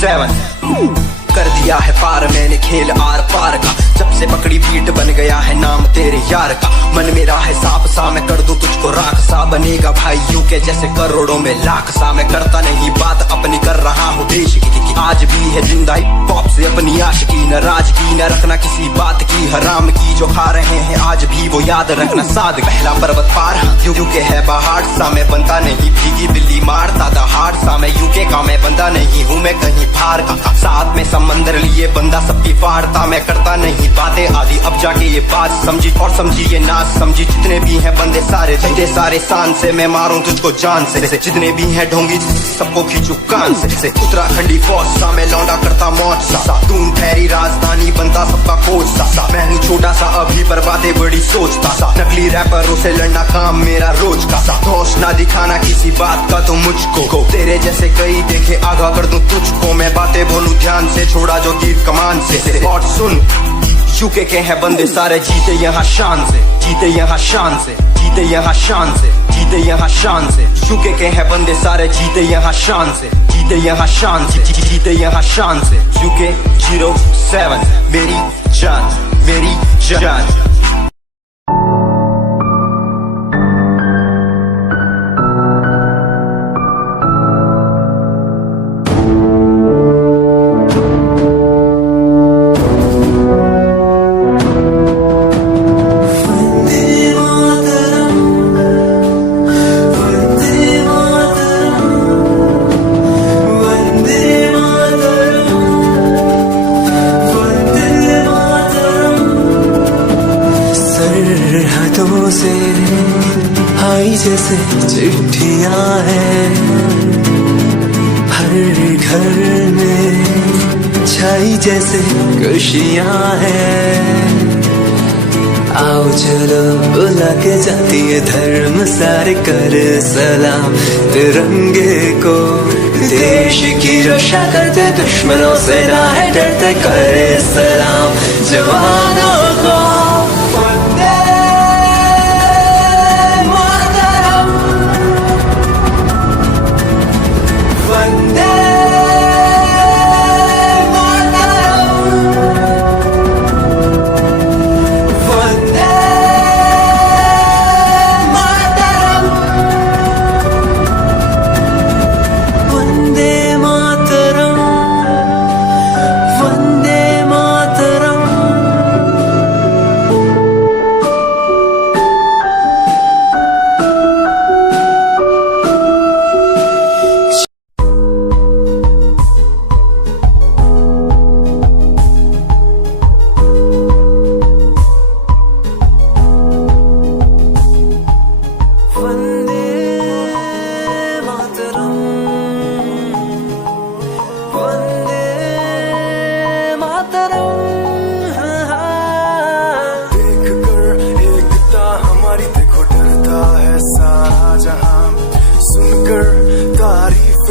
07 कर दिया है पार मैंने खेल आर पार का, जब से पकड़ी बीट बन गया है नाम तेरे यार का। मन मेरा है सांप सा मैं कर दूं तुझको राख सा, बनेगा भाई यूके जैसे करोड़ों में लाख सा। मैं करता नहीं बात अपनी कर रहा हूँ देश की, आज भी है जिंदा पॉप से अपनी आशिकी, नाराजगी न रखना किसी बात की, हराम की जो खा रहे हैं आज भी वो याद रखना साद। पहला पर्वत पार यूके है पहाड़ सा, मैं बनता नहीं भीगी बिल्ली मारता दहाड़ सा। मैं यूके का मैं बंदा नहीं हूँ मैं कहीं बाहर का, साथ में समंदर लिए बंदा सबकी फाड़ता। मैं करता नहीं बातें आदि अब जाके ये बात समझी, और समझी ये नाच समझी। जितने भी हैं बंदे सारे जितने सारे शान से मैं मारूं तुझको जान से, जितने भी हैं ढोंगी सबको खींचू कान से। उत्तराखंडी फौज सा मैं लौंडा करता मौज सा, तून ठहरी राजधानी बनता सबका कोच सा। मैं हूँ छोटा सा अभी पर बातें बड़ी सोचता सा, नकली रैपरों से लड़ना काम मेरा रोज का सा। होश ना दिखाना किसी बात का तो मुझको, तेरे जैसे कई देखे आगाह कर दूं तुझको। मैं बातें बोलूं ध्यान से छोड़ा जो तीर कमान से। और सुन यूके के हैं बंदे सारे जीते यहाँ शान से, जीते यहाँ शान से, जीते यहाँ शान से, जीते यहाँ शान से। यूके के हैं बंदे सारे जीते यहाँ शान से, जीते यहाँ शान से, जीते यहाँ शान से। यूके 07 मेरी जान मेरी जान। से आई जैसे चिट्ठियां हैं, हर घर में छाई जैसे खुशियां हैं। आओ चलो बुला के जाती है धर्म सारे कर सलाम तिरंगे को। देश की रक्षा करते दुश्मनों से ना है डरते करे सलाम जवानों को।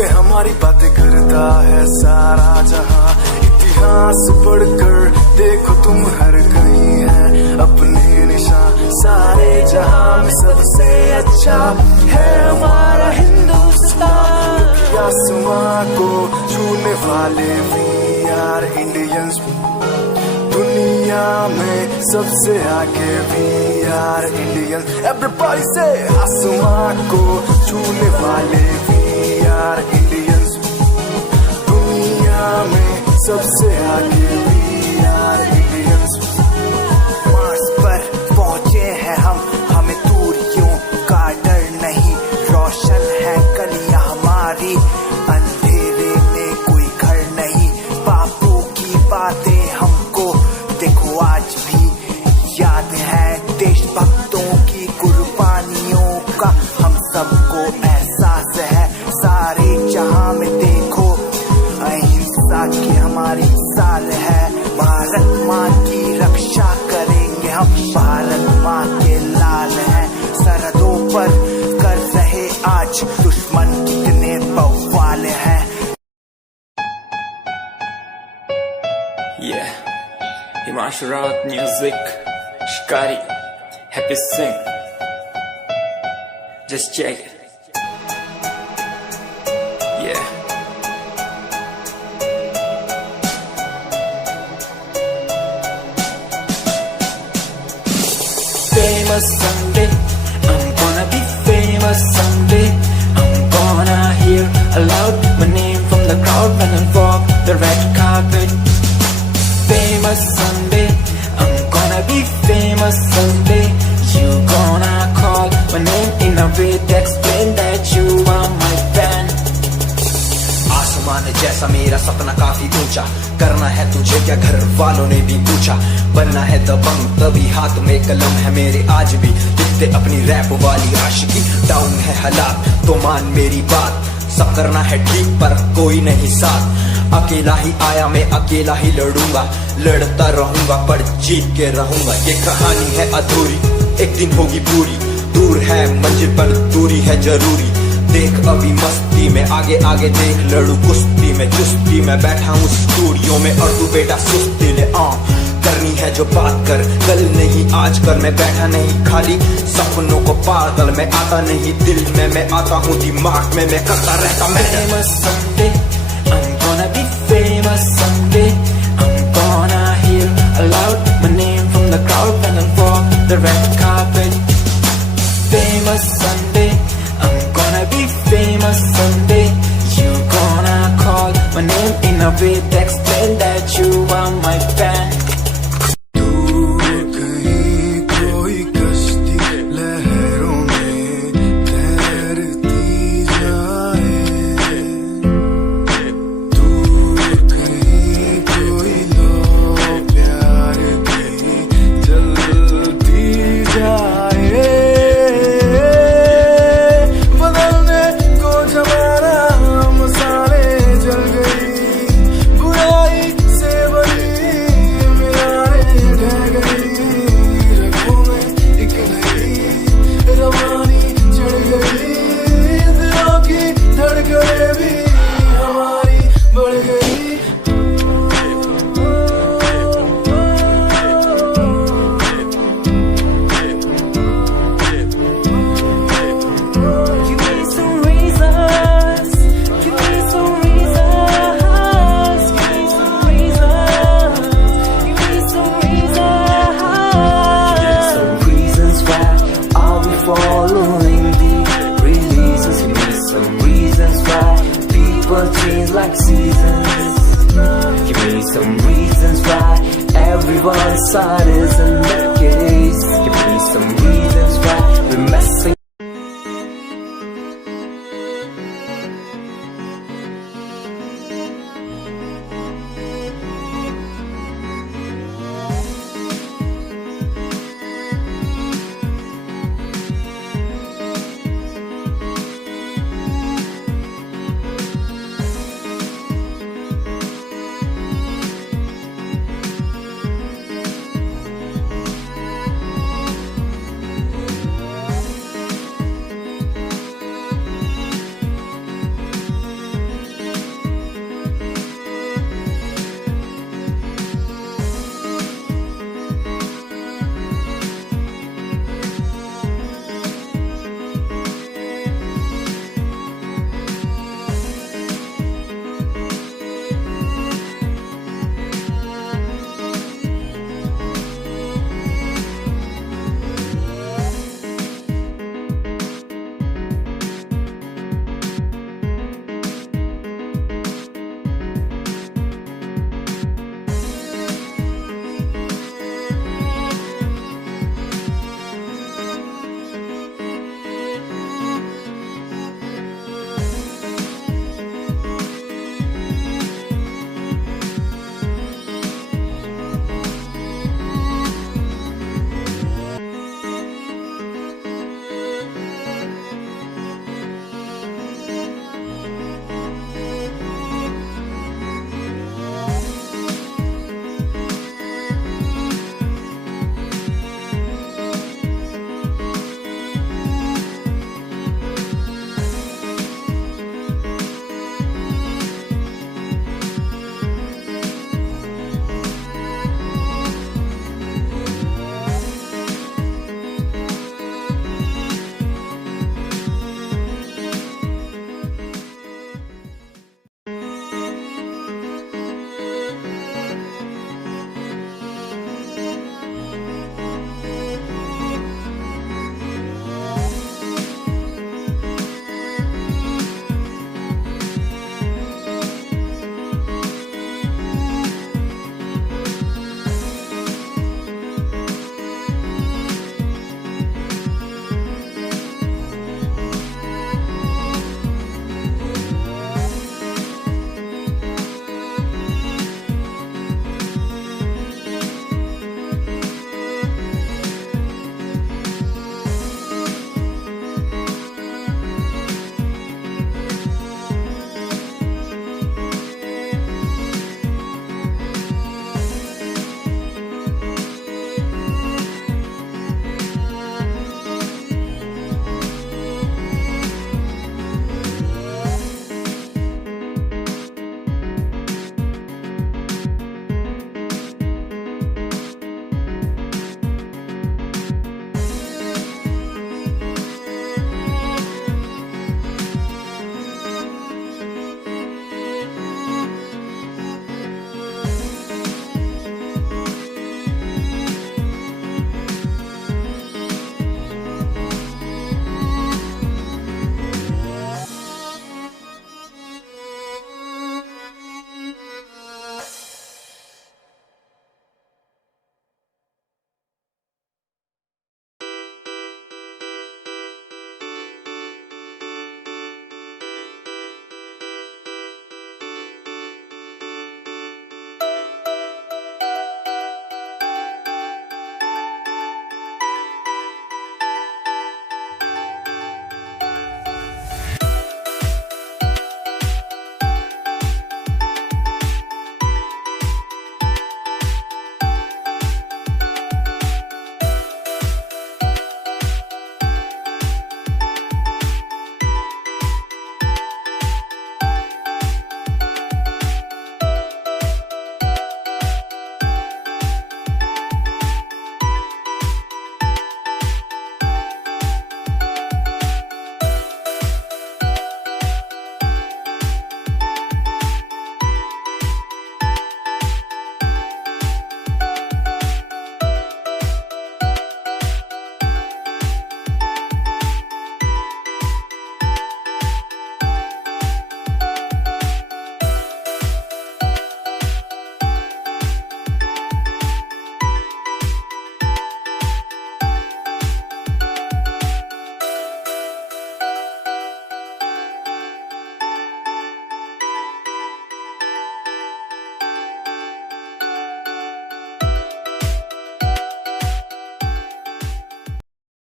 हमारी बातें करता है सारा जहां। इतिहास पढ़कर देखो तुम हर कहीं है अपने निशान। सारे जहां में सबसे अच्छा है हमारा हिंदुस्तान। आसमां को छूने वाले वी आर इंडियंस। दुनिया में सबसे आगे वी आर इंडियंस। एवरीबॉडी से आसमां को छूने वाले वी आर इंडियंस। दुनिया में सबसे आगे वी आर इंडियंस। मार्स पर पहुंचे हैं हम, हमें दूरियों Ashrat Music, Shikari, Happy Singh. Just check it. Yeah. Famous someday, I'm gonna be famous someday. I'm gonna hear aloud my name from the crowd when I walk the red carpet. Famous someday, I'm gonna be famous someday. You gonna call my name in a way to explain that you are my fan. आसमान जैसा मेरा सपना काफी ऊंचा, करना है तुझे क्या घर वालों ने भी पूछा, बनना है दबंग तभी हाथ में कलम है मेरे आज भी, लिखते अपनी रैप वाली आशिकी, डाउन है हालात तो मान मेरी बात, सब करना है ठीक पर कोई नहीं साथ, अकेला ही आया मैं अकेला ही लड़ूंगा, लड़ता रहूंगा पर जीत के रहूंगा, ये कहानी है अधूरी एक दिन होगी पूरी, दूर है मंजिल पर दूरी है जरूरी, देख अभी मस्ती में आगे आगे देख, लड़ू कुश्ती में चुस्ती में बैठा हूँ स्टूडियो में और तू बेटा सुस्ती ले करनी है जो बात कर, कल नहीं आज कर, मैं बैठा नहीं खाली सपनों को पागल में आता नहीं, दिल में मैं आता हूँ दिमाग में मैं करता रहता Famous someday, I'm gonna be famous someday. I'm gonna hear aloud my name from the crowd when I walk the red carpet. Famous someday, I'm gonna be famous someday. You gonna call my name in a way to explain that you are my fan.